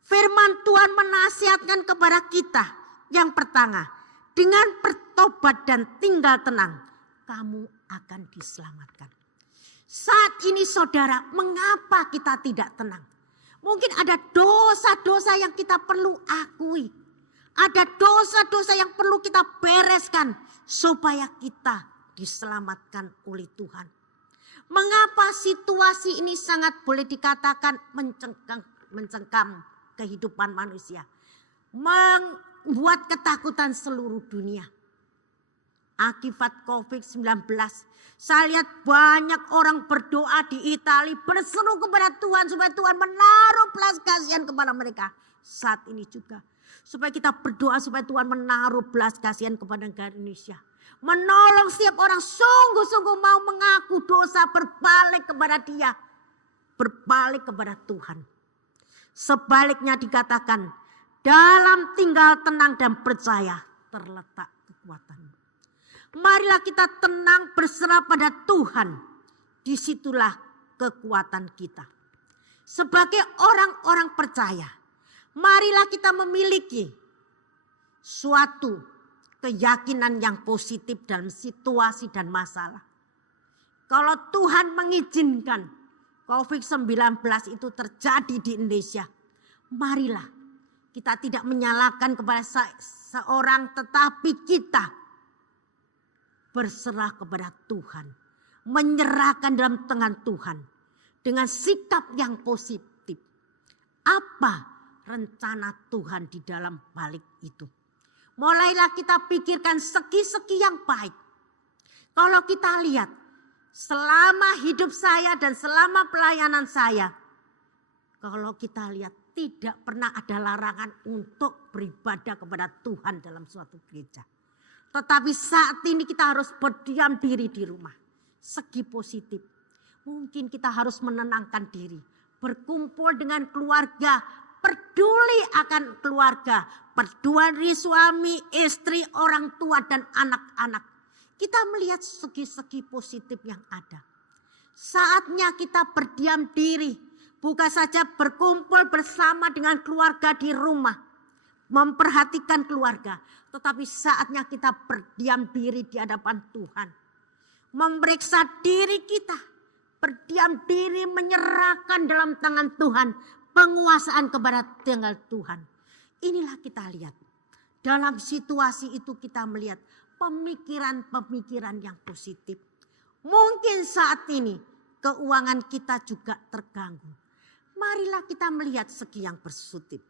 Firman Tuhan menasihatkan kepada kita yang pertama, dengan bertobat dan tinggal tenang, kamu akan diselamatkan. Saat ini saudara, mengapa kita tidak tenang? Mungkin ada dosa-dosa yang kita perlu akui. Ada dosa-dosa yang perlu kita bereskan supaya kita diselamatkan oleh Tuhan. Mengapa situasi ini sangat boleh dikatakan mencengkam kehidupan manusia? Membuat ketakutan seluruh dunia. Akibat COVID-19, saya lihat banyak orang berdoa di Italia berseru kepada Tuhan supaya Tuhan menaruh belas kasihan kepada mereka. Saat ini juga supaya kita berdoa supaya Tuhan menaruh belas kasihan kepada negara Indonesia. Menolong setiap orang sungguh-sungguh mau mengaku dosa, berbalik kepada Dia, berbalik kepada Tuhan. Sebaliknya dikatakan, dalam tinggal tenang dan percaya terletak kekuatan. Marilah kita tenang berserah pada Tuhan. Disitulah kekuatan kita. Sebagai orang-orang percaya, marilah kita memiliki suatu keyakinan yang positif dalam situasi dan masalah. Kalau Tuhan mengizinkan COVID-19 itu terjadi di Indonesia, marilah kita tidak menyalahkan kepada seorang, tetapi kita berserah kepada Tuhan. Menyerahkan dalam tangan Tuhan dengan sikap yang positif. Apa rencana Tuhan di dalam balik itu? Mulailah kita pikirkan segi-segi yang baik. Kalau kita lihat selama hidup saya dan selama pelayanan saya, kalau kita lihat tidak pernah ada larangan untuk beribadah kepada Tuhan dalam suatu gereja. Tetapi saat ini kita harus berdiam diri di rumah. Segi positif. Mungkin kita harus menenangkan diri. Berkumpul dengan keluarga. Peduli akan keluarga. Peduli suami, istri, orang tua dan anak-anak. Kita melihat segi-segi positif yang ada. Saatnya kita berdiam diri. Bukan saja berkumpul bersama dengan keluarga di rumah. Memperhatikan keluarga. Tetapi saatnya kita berdiam diri di hadapan Tuhan. Memeriksa diri kita. Berdiam diri menyerahkan dalam tangan Tuhan. Penguasaan kepada tinggal Tuhan. Inilah kita lihat. Dalam situasi itu kita melihat pemikiran-pemikiran yang positif. Mungkin saat ini keuangan kita juga terganggu. Marilah kita melihat segi yang positif.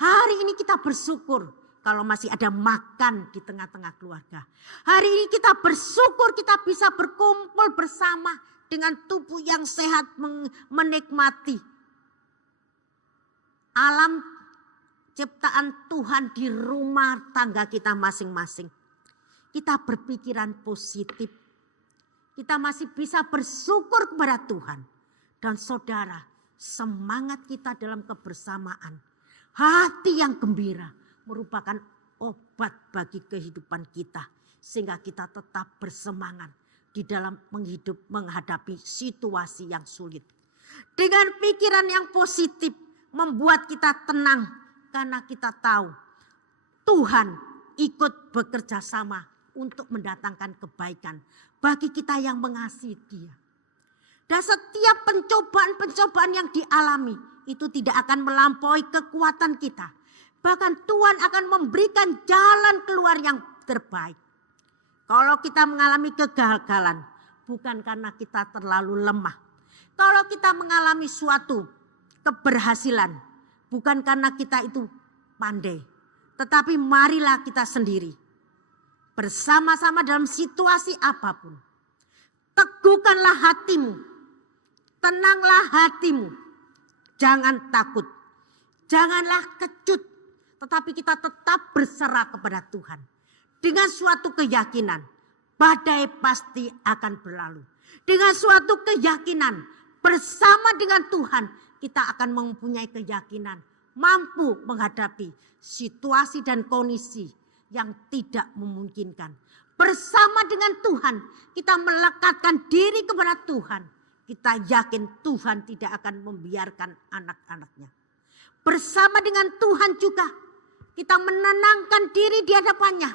Hari ini kita bersyukur kalau masih ada makan di tengah-tengah keluarga. Hari ini kita bersyukur kita bisa berkumpul bersama dengan tubuh yang sehat menikmati alam ciptaan Tuhan di rumah tangga kita masing-masing. Kita berpikiran positif. Kita masih bisa bersyukur kepada Tuhan. Dan saudara, semangat kita dalam kebersamaan. Hati yang gembira merupakan obat bagi kehidupan kita. Sehingga kita tetap bersemangat di dalam menghadapi situasi yang sulit. Dengan pikiran yang positif membuat kita tenang. Karena kita tahu Tuhan ikut bekerja sama untuk mendatangkan kebaikan bagi kita yang mengasihi Dia. Dan setiap pencobaan-pencobaan yang dialami itu tidak akan melampaui kekuatan kita. Bahkan Tuhan akan memberikan jalan keluar yang terbaik. Kalau kita mengalami kegagalan, bukan karena kita terlalu lemah. Kalau kita mengalami suatu keberhasilan, bukan karena kita itu pandai, tetapi marilah kita sendiri bersama-sama dalam situasi apapun. Teguhkanlah hatimu, tenanglah hatimu, jangan takut, janganlah kecut, tetapi kita tetap berserah kepada Tuhan. Dengan suatu keyakinan, badai pasti akan berlalu. Dengan suatu keyakinan, bersama dengan Tuhan, kita akan mempunyai keyakinan mampu menghadapi situasi dan kondisi yang tidak memungkinkan. Bersama dengan Tuhan, kita melekatkan diri kepada Tuhan. Kita yakin Tuhan tidak akan membiarkan anak-anaknya. Bersama dengan Tuhan juga, kita menenangkan diri di hadapannya.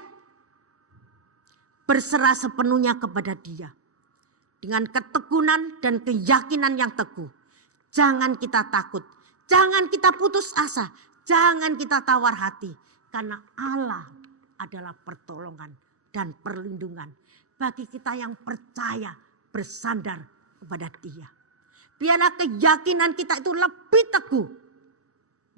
Berserah sepenuhnya kepada Dia. Dengan ketekunan dan keyakinan yang teguh. Jangan kita takut, jangan kita putus asa, jangan kita tawar hati. Karena Allah adalah pertolongan dan perlindungan bagi kita yang percaya bersandar kepada Dia. Biarlah keyakinan kita itu lebih teguh,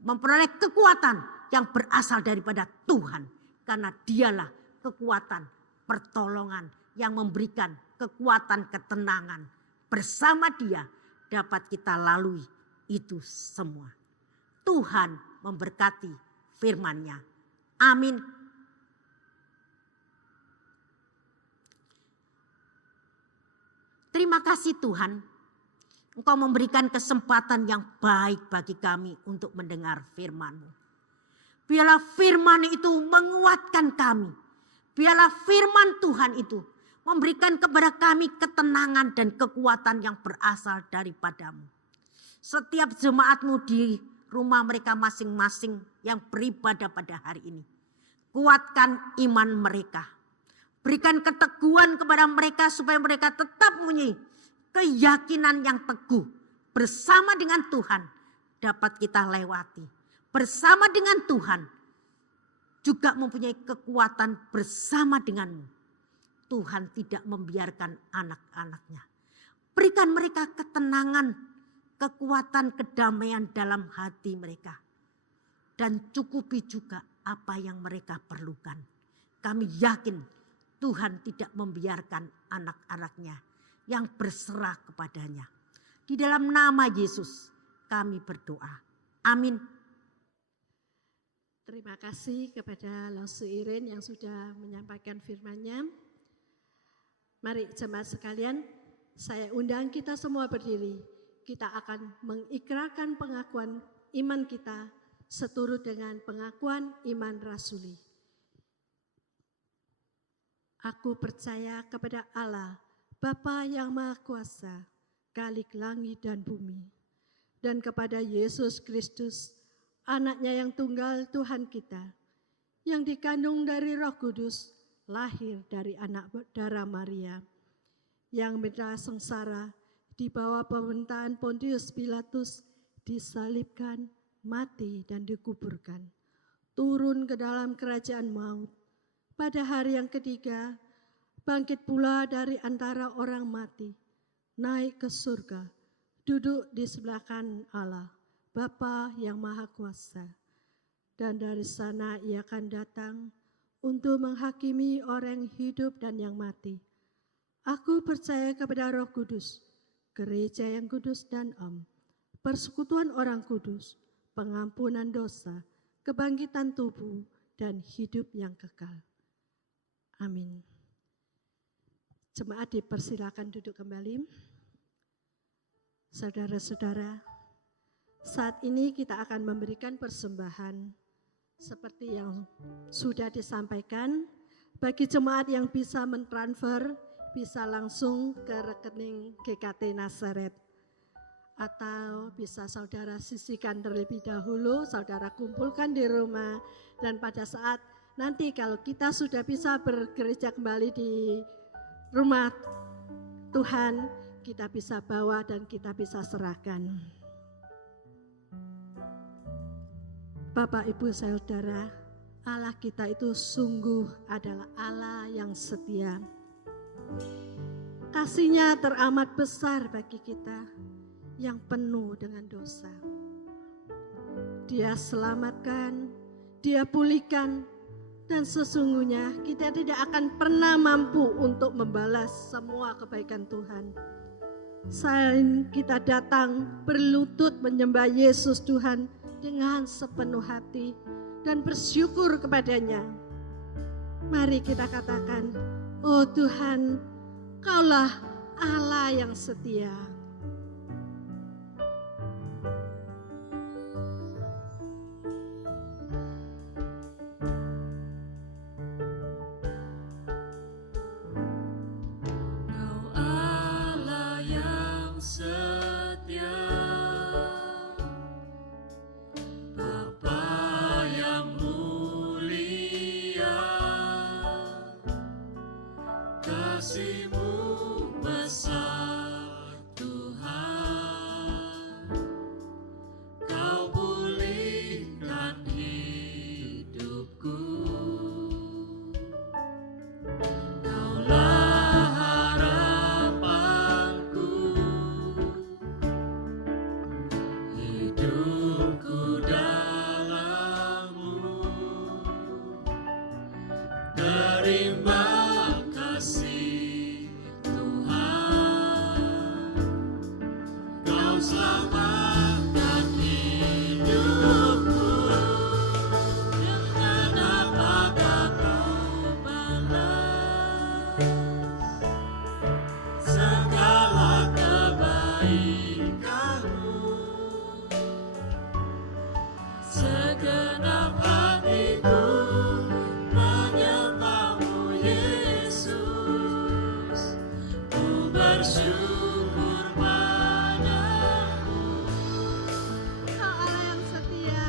memperoleh kekuatan yang berasal daripada Tuhan. Karena Dialah kekuatan, pertolongan yang memberikan kekuatan ketenangan. Bersama Dia dapat kita lalui itu semua. Tuhan memberkati firman-Nya. Amin. Terima kasih Tuhan, Engkau memberikan kesempatan yang baik bagi kami untuk mendengar firman-Mu. Biarlah firman itu menguatkan kami. Biarlah firman Tuhan itu memberikan kepada kami ketenangan dan kekuatan yang berasal daripada-Mu. Setiap jemaat-Mu di rumah mereka masing-masing yang beribadah pada hari ini, kuatkan iman mereka. Berikan keteguhan kepada mereka supaya mereka tetap mempunyai keyakinan yang teguh. Bersama dengan Tuhan dapat kita lewati. Bersama dengan Tuhan juga mempunyai kekuatan bersama dengan-Mu. Tuhan tidak membiarkan anak-anaknya. Berikan mereka ketenangan, kekuatan, kedamaian dalam hati mereka. Dan cukupi juga apa yang mereka perlukan. Kami yakin Tuhan tidak membiarkan anak-anaknya yang berserah kepadanya. Di dalam nama Yesus kami berdoa. Amin. Terima kasih kepada Lasu Irin yang sudah menyampaikan firman-Nya. Mari jemaat sekalian, saya undang kita semua berdiri. Kita akan mengikrarkan pengakuan iman kita seturut dengan pengakuan iman rasuli. Aku percaya kepada Allah, Bapa yang Maha Kuasa, Khalik langit dan bumi, dan kepada Yesus Kristus, Anak-Nya yang tunggal Tuhan kita, yang dikandung dari Roh Kudus, lahir dari anak darah Maria, yang menderita sengsara di bawah pemerintahan Pontius Pilatus, disalibkan, mati dan dikuburkan, turun ke dalam kerajaan maut. Pada hari yang ketiga, bangkit pula dari antara orang mati, naik ke surga, duduk di sebelah kanan Allah, Bapa yang Maha Kuasa. Dan dari sana Ia akan datang untuk menghakimi orang yang hidup dan yang mati. Aku percaya kepada Roh Kudus, gereja yang kudus dan persekutuan orang kudus, pengampunan dosa, kebangkitan tubuh, dan hidup yang kekal. Amin. Jemaat dipersilakan duduk kembali. Saudara-saudara, saat ini kita akan memberikan persembahan seperti yang sudah disampaikan. Bagi jemaat yang bisa mentransfer, bisa langsung ke rekening GKT Nazaret. Atau bisa saudara sisihkan terlebih dahulu, saudara kumpulkan di rumah. Dan pada saat nanti kalau kita sudah bisa bergereja kembali di rumah Tuhan, kita bisa bawa dan kita bisa serahkan. Bapak, Ibu, Saudara, Allah kita itu sungguh adalah Allah yang setia. Kasih-Nya teramat besar bagi kita. yang penuh dengan dosa. Dia selamatkan, Dia pulihkan, dan sesungguhnya kita tidak akan pernah mampu untuk membalas semua kebaikan Tuhan. Selain kita datang berlutut menyembah Yesus Tuhan dengan sepenuh hati dan bersyukur kepadanya. Mari kita katakan, oh Tuhan, Kaulah Allah yang setia. Kau Allah yang setia, Bapa yang mulia, kasih-Mu besar Tuhan. Kau pulihkan hidupku, Kaulah harapanku, hidupku dalam-Mu. Terima kasih Tuhan, Kau selamatkan hidupku. Dengan apakah Kau balas segala kebaikan-Mu? Segenap hatiku menyembah-Mu Yesus, ku bersyukur padamu. Kau Allah yang setia.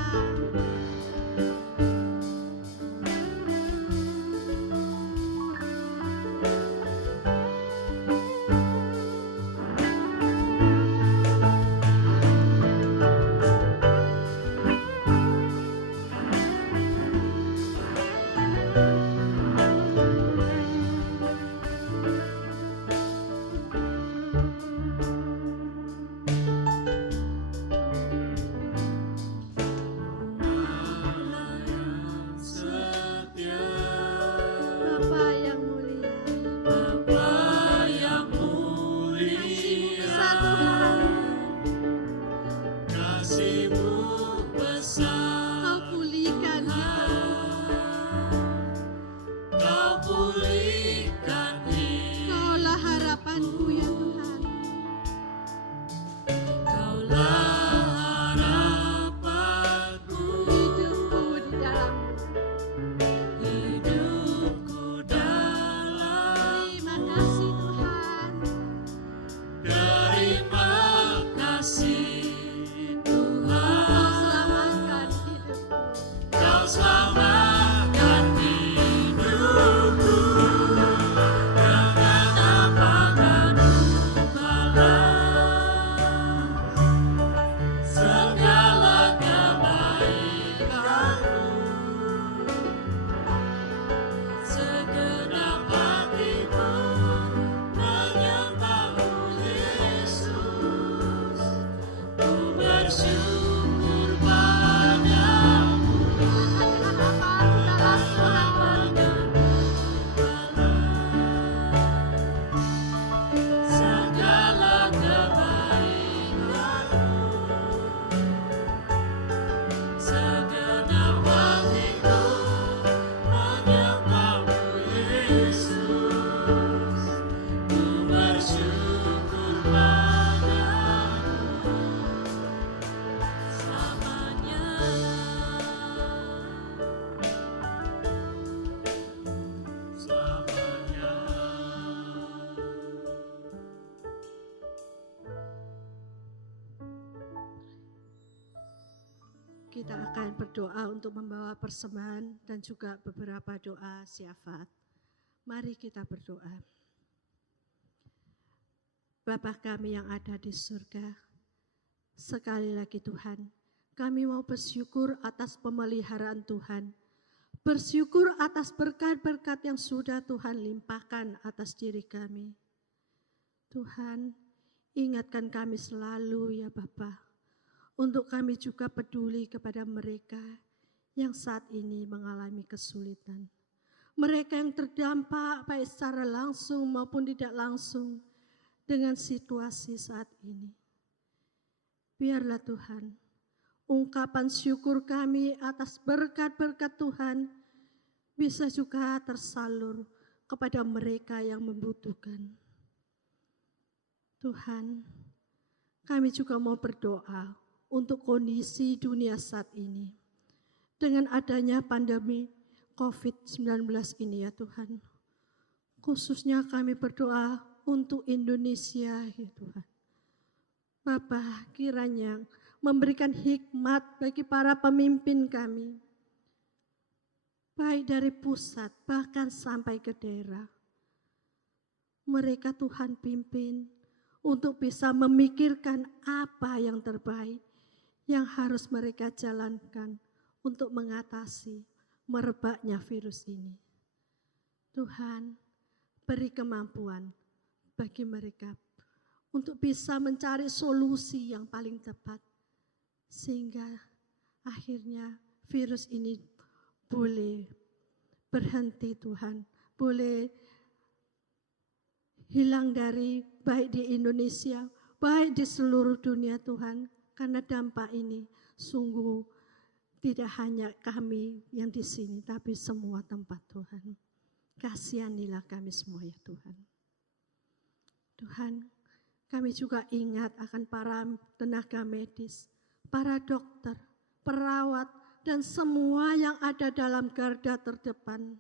Allah yang setia, Bapa yang mulia, Bapa yang mulia, kasih-Mu besar. Kau pulihkan hidupku. Kau pulihkan Kaulah harapanku ya Tuhan. Kaulah harapanku, Hidupku di dalam-Mu. hidupku dalam. Terima kasih Tuhan. Terima kasih Kau Tuhan, selamatkan hidupku. Kau selamatkan hidupku. Dengan apakah ku balas segala kebaikan-Mu? Segenap hatiku menyembah-Mu Yesus, ku bersyukur padamu. Segala kebaikan-Mu, segenap hatiku menyembah-Mu Yesus, ku bersyukur padamu selamanya. Selamanya. Kita akan berdoa untuk membawa persembahan dan juga beberapa doa syafaat. Mari kita berdoa. Bapa kami yang ada di surga, sekali lagi Tuhan, kami mau bersyukur atas pemeliharaan Tuhan. Bersyukur atas berkat-berkat yang sudah Tuhan limpahkan atas diri kami. Tuhan, Ingatkan kami selalu ya Bapa, untuk kami juga peduli kepada mereka yang saat ini mengalami kesulitan. Mereka yang terdampak baik secara langsung maupun tidak langsung dengan situasi saat ini. Biarlah Tuhan, ungkapan syukur kami atas berkat-berkat Tuhan bisa juga tersalur kepada mereka yang membutuhkan. Tuhan, kami juga mau berdoa untuk kondisi dunia saat ini. Dengan adanya pandemi COVID-19 ini ya Tuhan. Khususnya kami berdoa untuk Indonesia ya Tuhan. Bapa, kiranya memberikan hikmat bagi para pemimpin kami. Baik dari pusat bahkan sampai ke daerah. Mereka Tuhan pimpin untuk bisa memikirkan apa yang terbaik yang harus mereka jalankan untuk mengatasi merebaknya virus ini. Tuhan, beri kemampuan bagi mereka untuk bisa mencari solusi yang paling tepat sehingga akhirnya virus ini boleh berhenti Tuhan, boleh hilang dari baik di Indonesia, baik di seluruh dunia Tuhan, karena dampak ini sungguh tidak hanya kami yang di sini, tapi semua tempat Tuhan. Kasihanilah kami semua ya Tuhan. Tuhan, kami juga ingat akan para tenaga medis, para dokter, perawat, dan semua yang ada dalam garda terdepan.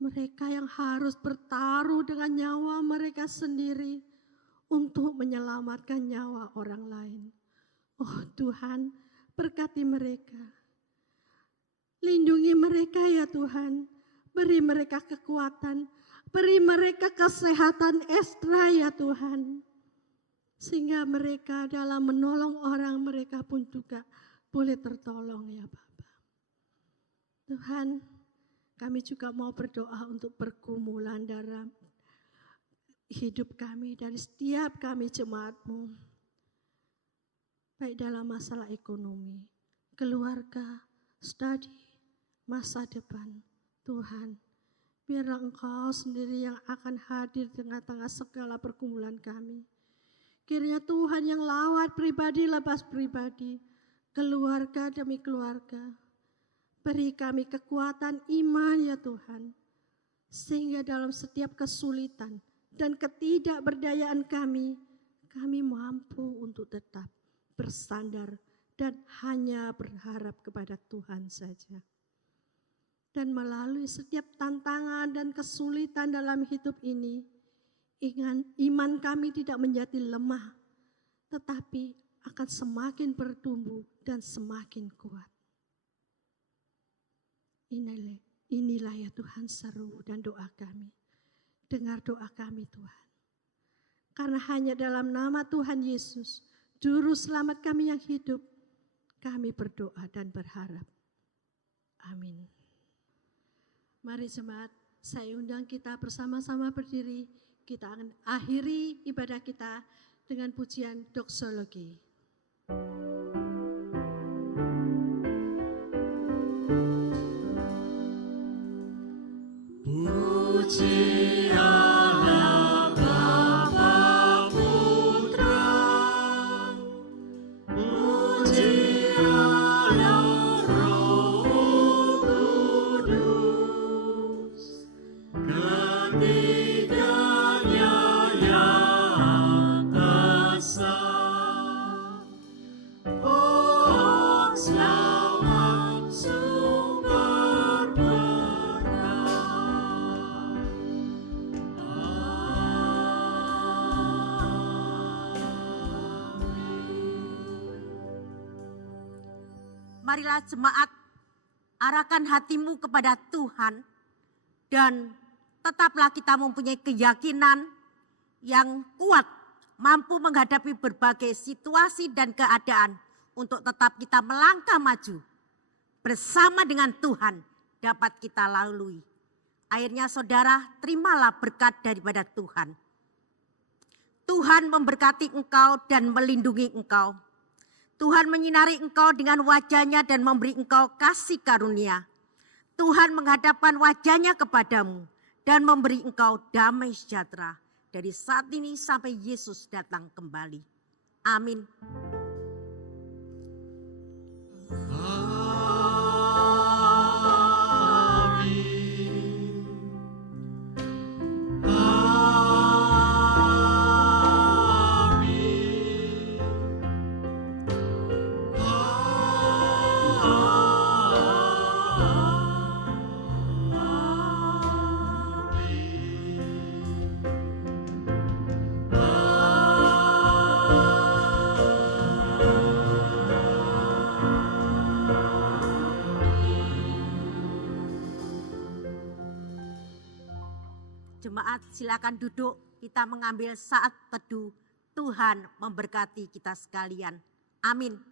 Mereka yang harus bertaruh dengan nyawa mereka sendiri untuk menyelamatkan nyawa orang lain. Oh Tuhan, berkati mereka. Lindungi mereka ya Tuhan. Beri mereka kekuatan, beri mereka kesehatan ekstra ya Tuhan. Sehingga mereka dalam menolong orang mereka pun juga boleh tertolong ya Bapa. Tuhan, kami juga mau berdoa untuk pergumulan dalam hidup kami dari setiap kami jemaat-Mu. Baik dalam masalah ekonomi, keluarga, studi, masa depan. Tuhan, biarlah Engkau sendiri yang akan hadir di tengah-tengah segala pergumulan kami. Kiranya Tuhan yang lawat pribadi lepas pribadi, keluarga demi keluarga. Beri kami kekuatan iman ya Tuhan, sehingga dalam setiap kesulitan dan ketidakberdayaan kami mampu untuk tetap bersandar dan hanya berharap kepada Tuhan saja. Dan melalui setiap tantangan dan kesulitan dalam hidup ini, iman kami tidak menjadi lemah, tetapi akan semakin bertumbuh dan semakin kuat. Inilah ya Tuhan seru dan doa kami. Dengar doa kami Tuhan. Karena hanya dalam nama Tuhan Yesus, Juru Selamat kami yang hidup, kami berdoa dan berharap. Amin. Mari jemaat, saya undang kita bersama-sama berdiri. Kita akan akhiri ibadah kita dengan pujian doksologi. Puji Allah Bapa Putra, puji Allah Roh Kudus, ketiganya yang esa. Oh selamat sumber berkah. Marilah jemaat, arahkan hatimu kepada Tuhan dan tetaplah kita mempunyai keyakinan yang kuat, mampu menghadapi berbagai situasi dan keadaan untuk tetap kita melangkah maju. Bersama dengan Tuhan dapat kita lalui. Akhirnya saudara, terimalah berkat daripada Tuhan. Tuhan memberkati engkau dan melindungi engkau. Tuhan menyinari engkau dengan wajah-Nya dan memberi engkau kasih karunia. Tuhan menghadapkan wajah-Nya kepadamu dan memberi engkau damai sejahtera dari saat ini sampai Yesus datang kembali. Amin. Jemaat silakan duduk, kita mengambil saat teduh. Tuhan memberkati kita sekalian. Amin.